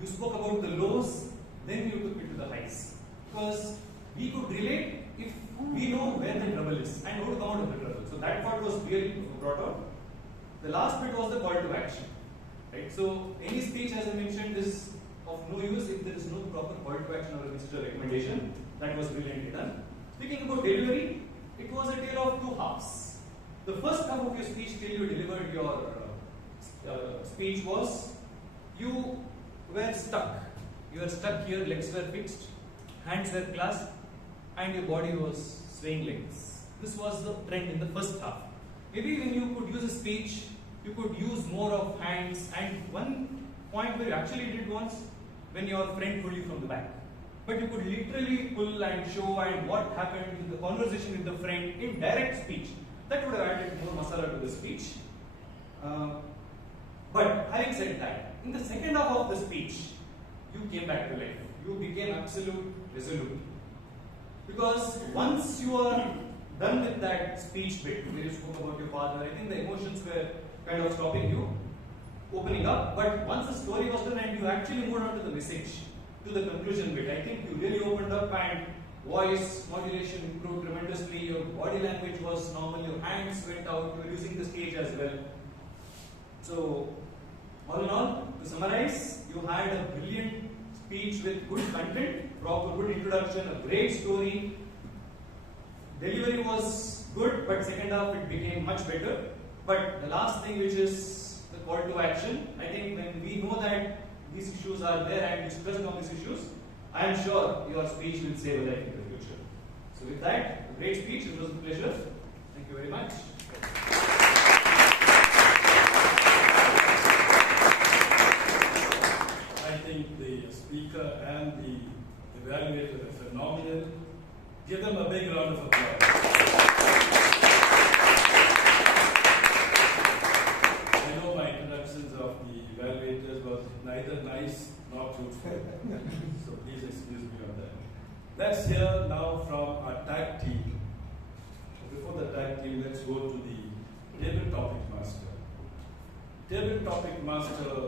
You spoke about the lows, then you took it to the highs. Because we could relate if we know where the trouble is and how to come out of the trouble. So that part was really brought out. The last bit was the call to action. Right? So any speech, as I mentioned, is of no use if there is no proper call to action or a visitor recommendation. That was brilliantly done. Speaking about delivery, it was a tale of two halves. The first half of your speech till you delivered your speech was you were stuck. You were stuck here, legs were fixed, hands were clasped, and your body was swaying like this. This was the trend in the first half. Maybe when you could use a speech, you could use more of hands, and one point where you actually did once, when your friend pulled you from the back. But you could literally pull and show and what happened in the conversation with the friend in direct speech. That would have added more masala to the speech. But having said that, in the second half of the speech, you came back to life. You became absolute resolute. Because once you are done with that speech bit where you spoke about your father, I think the emotions were kind of stopping you, opening up. But once the story was done and you actually moved on to the message, to the conclusion bit, I think you really opened up and voice modulation improved tremendously, your body language was normal, your hands went out, you were using the stage as well. So, all in all, to summarize, you had a brilliant speech with good content, proper good introduction, a great story. Delivery was good, but second half it became much better. But the last thing, which is the call to action, I think when we know that these issues are there and you stressed on these issues, I am sure your speech will save a life in the future. So with that, a great speech, it was a pleasure. Thank you very much. I think the speaker and the evaluator are phenomenal. Give them a big round of applause. I know my introductions of the let's hear now from our tag team. Before the tag team, let's go to the table topic master. Table topic master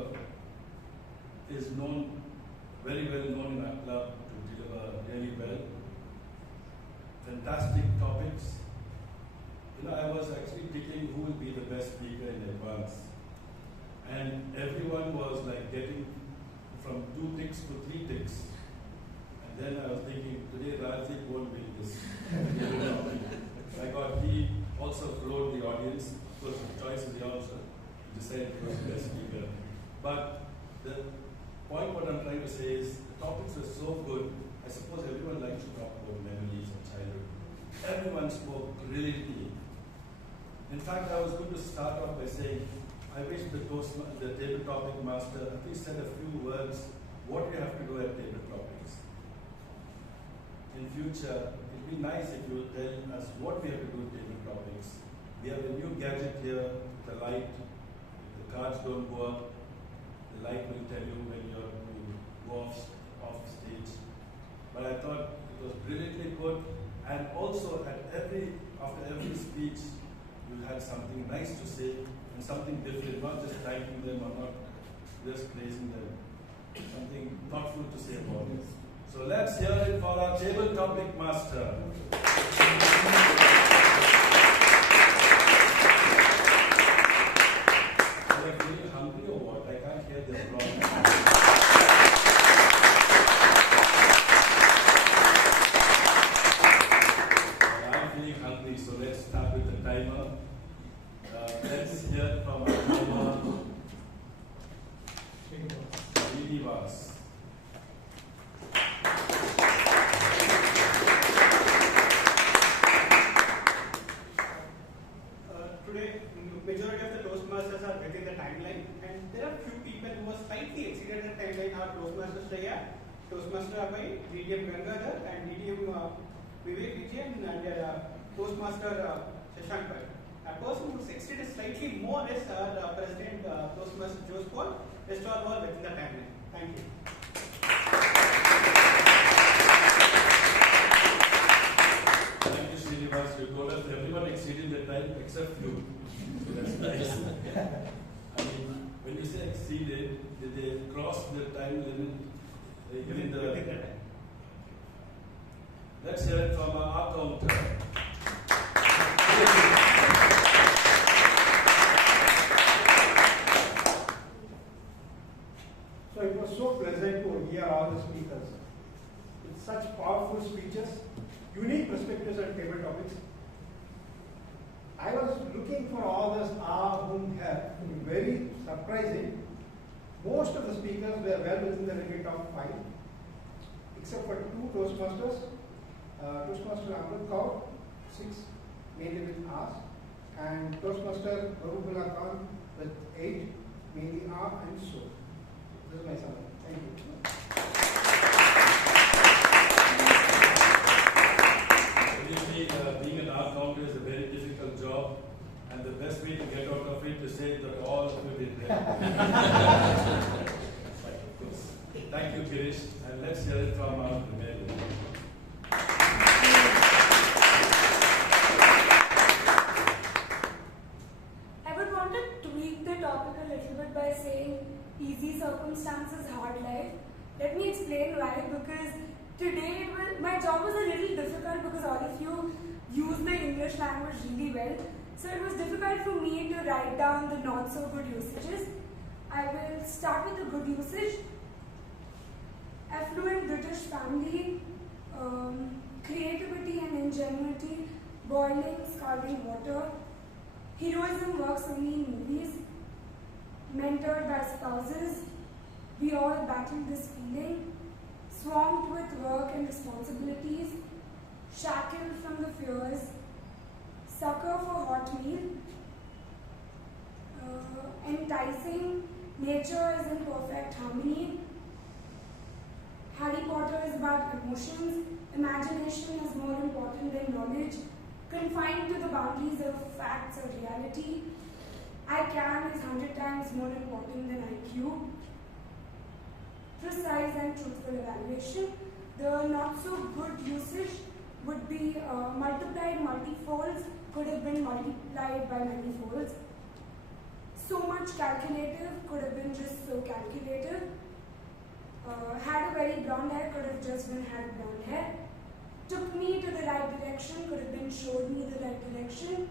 is known, very well known in our club to deliver really well. Fantastic topics. You know, I was actually picking who will be the best speaker in advance. And everyone was like getting from 2 ticks to 3 ticks. And then I was thinking, today Rajdeep won't win this. I got he also floored the audience. Of course, the choice is yours to decide who was the best speaker. But the point what I'm trying to say is the topics were so good. I suppose everyone likes to talk about memories of childhood. Everyone spoke brilliantly. In fact, I was going to start off by saying, I wish the table topic master at least said a few words what you have to do at table topics. In future, it would be nice if you would tell us what we have to do at table topics. We have a new gadget here, the light. If the cards don't go up, the light will tell you when you're to go off stage. But I thought it was brilliantly put, and also after every speech, you had something nice to say and something different, not just thanking them or not just praising them. Something thoughtful to say about it. So let's hear it for our table topic master. Are you feeling hungry or what? I can't hear the applause. I'm feeling hungry, so let's start with the timer. Let's hear from our timer, Srinivas. Today, majority of the Toastmasters are within the timeline, and there are few people who have slightly exceeded the timeline. Our Toastmaster Shreya, Toastmaster Abhay, DDM Gangadhar, and DDM Vivek, Vijayan, and Toastmaster Shashankar. A person who has exceeded slightly more is our President Toastmaster Joseph Paul. Rest all within the timeline. Thank you. Thank you, Srinivas. You told us everyone exceeded the time except you. So that's nice. I mean, when you say exceeded, did they cross the time limit? Within the Let's hear it from our counter. So it was so pleasant to hear all the speakers with such powerful speeches, unique perspectives on table topics. I was looking for all this boom here, very surprising. Most of the speakers were well within the limit of 5, except for 2 Toastmasters. Toastmaster Amrit Kaur, 6, mainly with R's, and Toastmaster Mahaboobullah with 8, mainly R and so. This is my summary. Thank you. Obviously, being an art counter is a very difficult job, and the best way to get out of it is to say that all of you did well. Of course. Thank you, Girish, and let's hear it from our Meriam. I would want to tweak the topic a little bit by saying easy circumstances, hard life. Let me explain why. Because today my job was a little difficult because all of you use the English language really well. So it was difficult for me to write down the not so good usages. I will start with the good usage. Affluent British family, creativity and ingenuity, boiling, scalding water. Heroism works only in movies. Mentored by spouses. We all battle this feeling. Swamped with work and responsibilities. Shackled from the fears. Sucker for hot meal. Enticing. Nature is in perfect harmony. Harry Potter is about emotions. Imagination is more important than knowledge. Confined to the boundaries of facts or reality. I can is 100 times more important than IQ. Precise and truthful evaluation. The not so good usage would be multiplied multifolds, could have been multiplied by many folds. So much calculative could have been just so calculative. Had a very blonde hair could have just been had blonde hair. Took me to the right direction could have been showed me the right direction.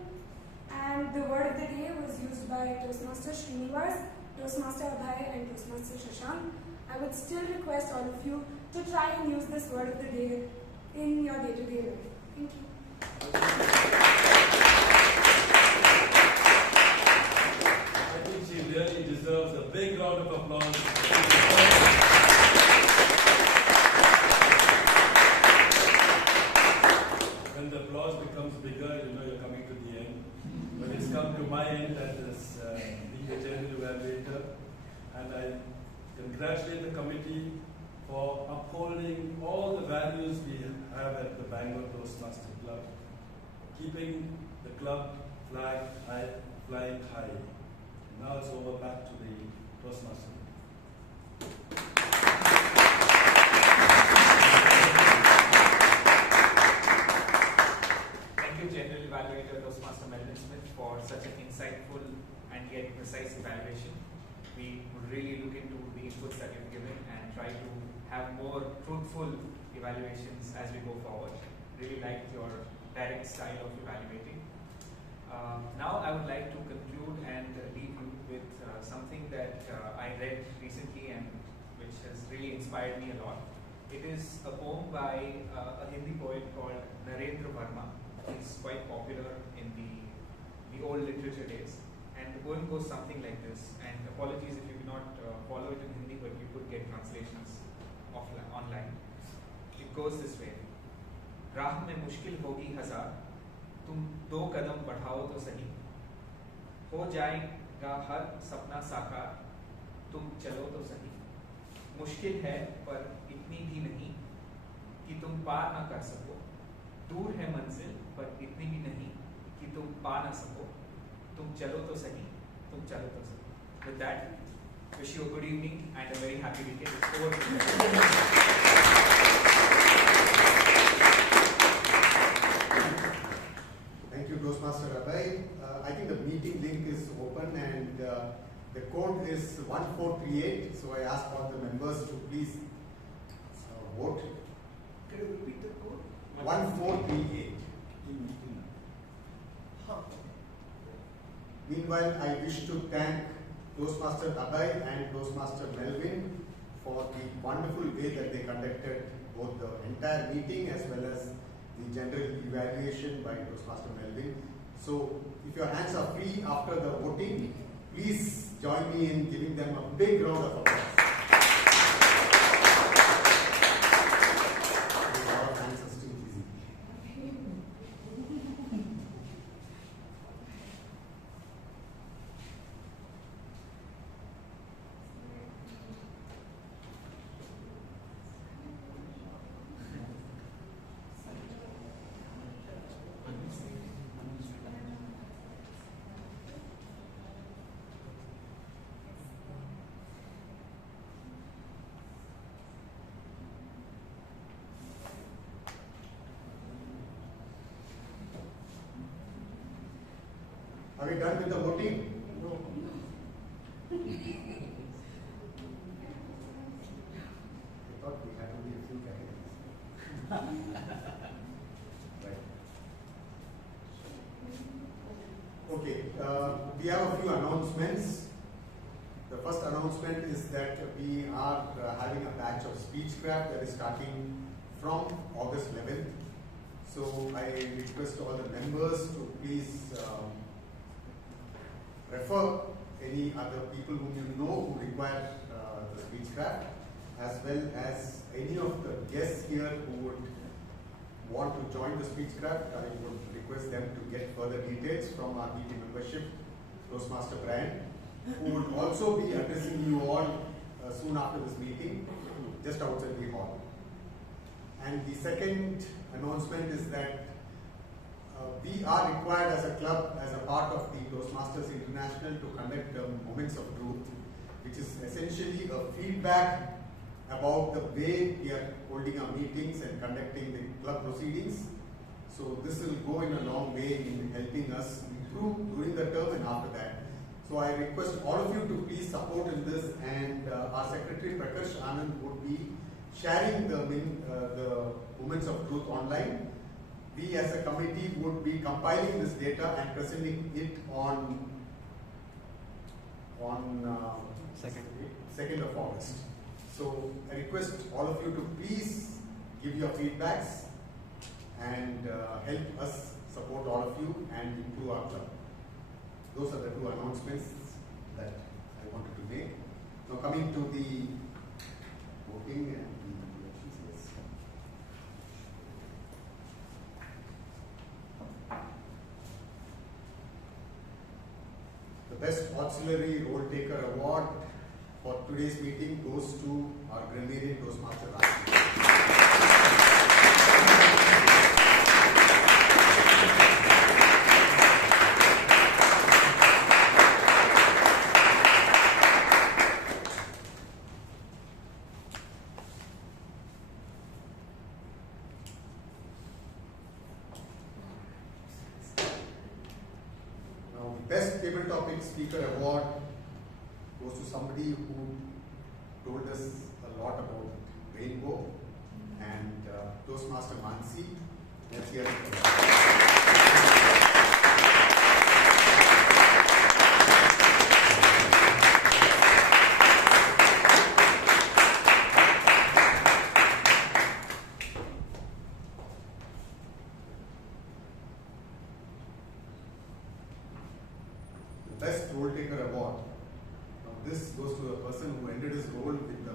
And the word of the day was used by Toastmaster Srinivas, Toastmaster Abhay and Toastmaster Shashank. I would still request all of you to try and use this word of the day in your day-to-day life. Thank you. I think she really deserves a big round of applause. When the applause becomes bigger, you know you're coming to the end. But it's come to my end as being a general evaluator, and I congratulate the committee for upholding all the values we have at the Bangalore Toastmaster Club, keeping the club flag flying high. Now it's over back to the Toastmaster. Thank you, General Evaluator Toastmaster Melvin Smith, for such an insightful and yet precise evaluation. We would really look into the inputs that you've given and try to have more truthful evaluations as we go forward. Really liked your direct style of evaluating. Now I would like to conclude and leave you with something that I read recently and which has really inspired me a lot. It is a poem by a Hindi poet called Narendra Verma. He's quite popular in the old literature days. And the poem goes something like this. And apologies if you do not follow it in Hindi, but you could get translations online. It goes this way. राह में मुश्किल होगी हजार, तुम 2 कदम बढ़ाओ तो सही, हो जाएगा हर सपना साकार, तुम चलो तो सही। मुश्किल है पर इतनी भी नहीं कि तुम पार ना कर सको, दूर है मंजिल पर इतनी भी नहीं कि तुम पा ना सको, तुम चलो तो सही, तुम चलो तो सही। With that, wish you a good evening and a very happy weekend. It's over to you. Thank you, Toastmaster Abhay. I think the meeting link is open and the code is 1438. So I ask all the members to please vote. Can you repeat the code? 1438. Meanwhile, I wish to thank Toastmaster Abhay and Toastmaster Melvin for the wonderful way that they conducted both the entire meeting as well as the general evaluation by Toastmaster Melvin. So, if your hands are free after the voting, please join me in giving them a big round of applause. Our hands are still busy. Are we done with the voting? No. I thought we had only a few categories. Right. Okay, we have a few announcements. The first announcement is that we are having a batch of speechcraft that is starting from August 11th. So I request all the members to please refer any other people whom you know who require the speechcraft, as well as any of the guests here who would want to join the speechcraft. I would request them to get further details from our meeting membership, Toastmaster Brian, who would also be addressing you all soon after this meeting, just outside the hall. And the second announcement is that we are required as a club, as a part of the Toastmasters International, to conduct Moments of Truth, which is essentially a feedback about the way we are holding our meetings and conducting the club proceedings. So this will go in a long way in helping us improve during the term and after that. So I request all of you to please support in this, and our Secretary Prakash Anand would be sharing the Moments of Truth online. We as a committee would be compiling this data and presenting it on 2nd of August. So I request all of you to please give your feedbacks and help us support all of you and improve our club. Those are the two announcements that I wanted to make. Now coming to the voting and the elections. The Best Auxiliary Role Taker Award for today's meeting goes to our grammarian Toastmaster Rajdeep. Best Table Topic Speaker Award goes to somebody who told us a lot about rainbow, and Toastmaster Mansi. Let's hear it from him. Best Role Taker Award. Now this goes to a person who ended his role with the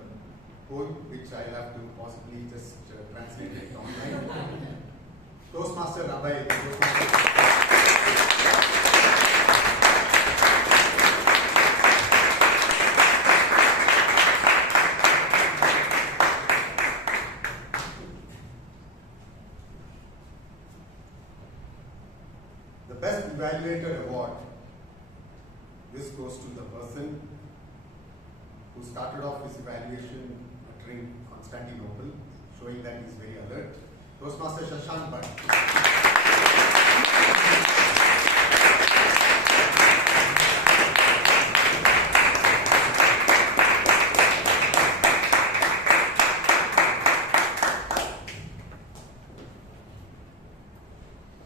poem, which I'll have to possibly just translate it online. Toastmaster Abhay. The Best Evaluator Award. This goes to the person who started off his evaluation uttering Constantinople, showing that he's very alert. Toastmaster Bhatt.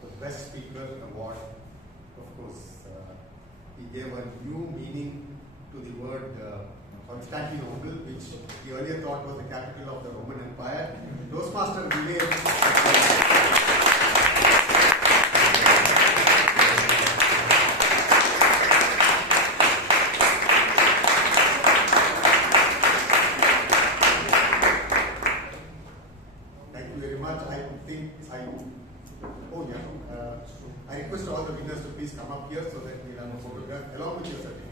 The Best Speaker Award, of course, he gave a new meaning to the word Constantinople, which he earlier thought was the capital of the Roman Empire. Toastmaster Vivek. Thank you very much. I request all the winners to please come up here so that we'll have a photograph along with your certificate.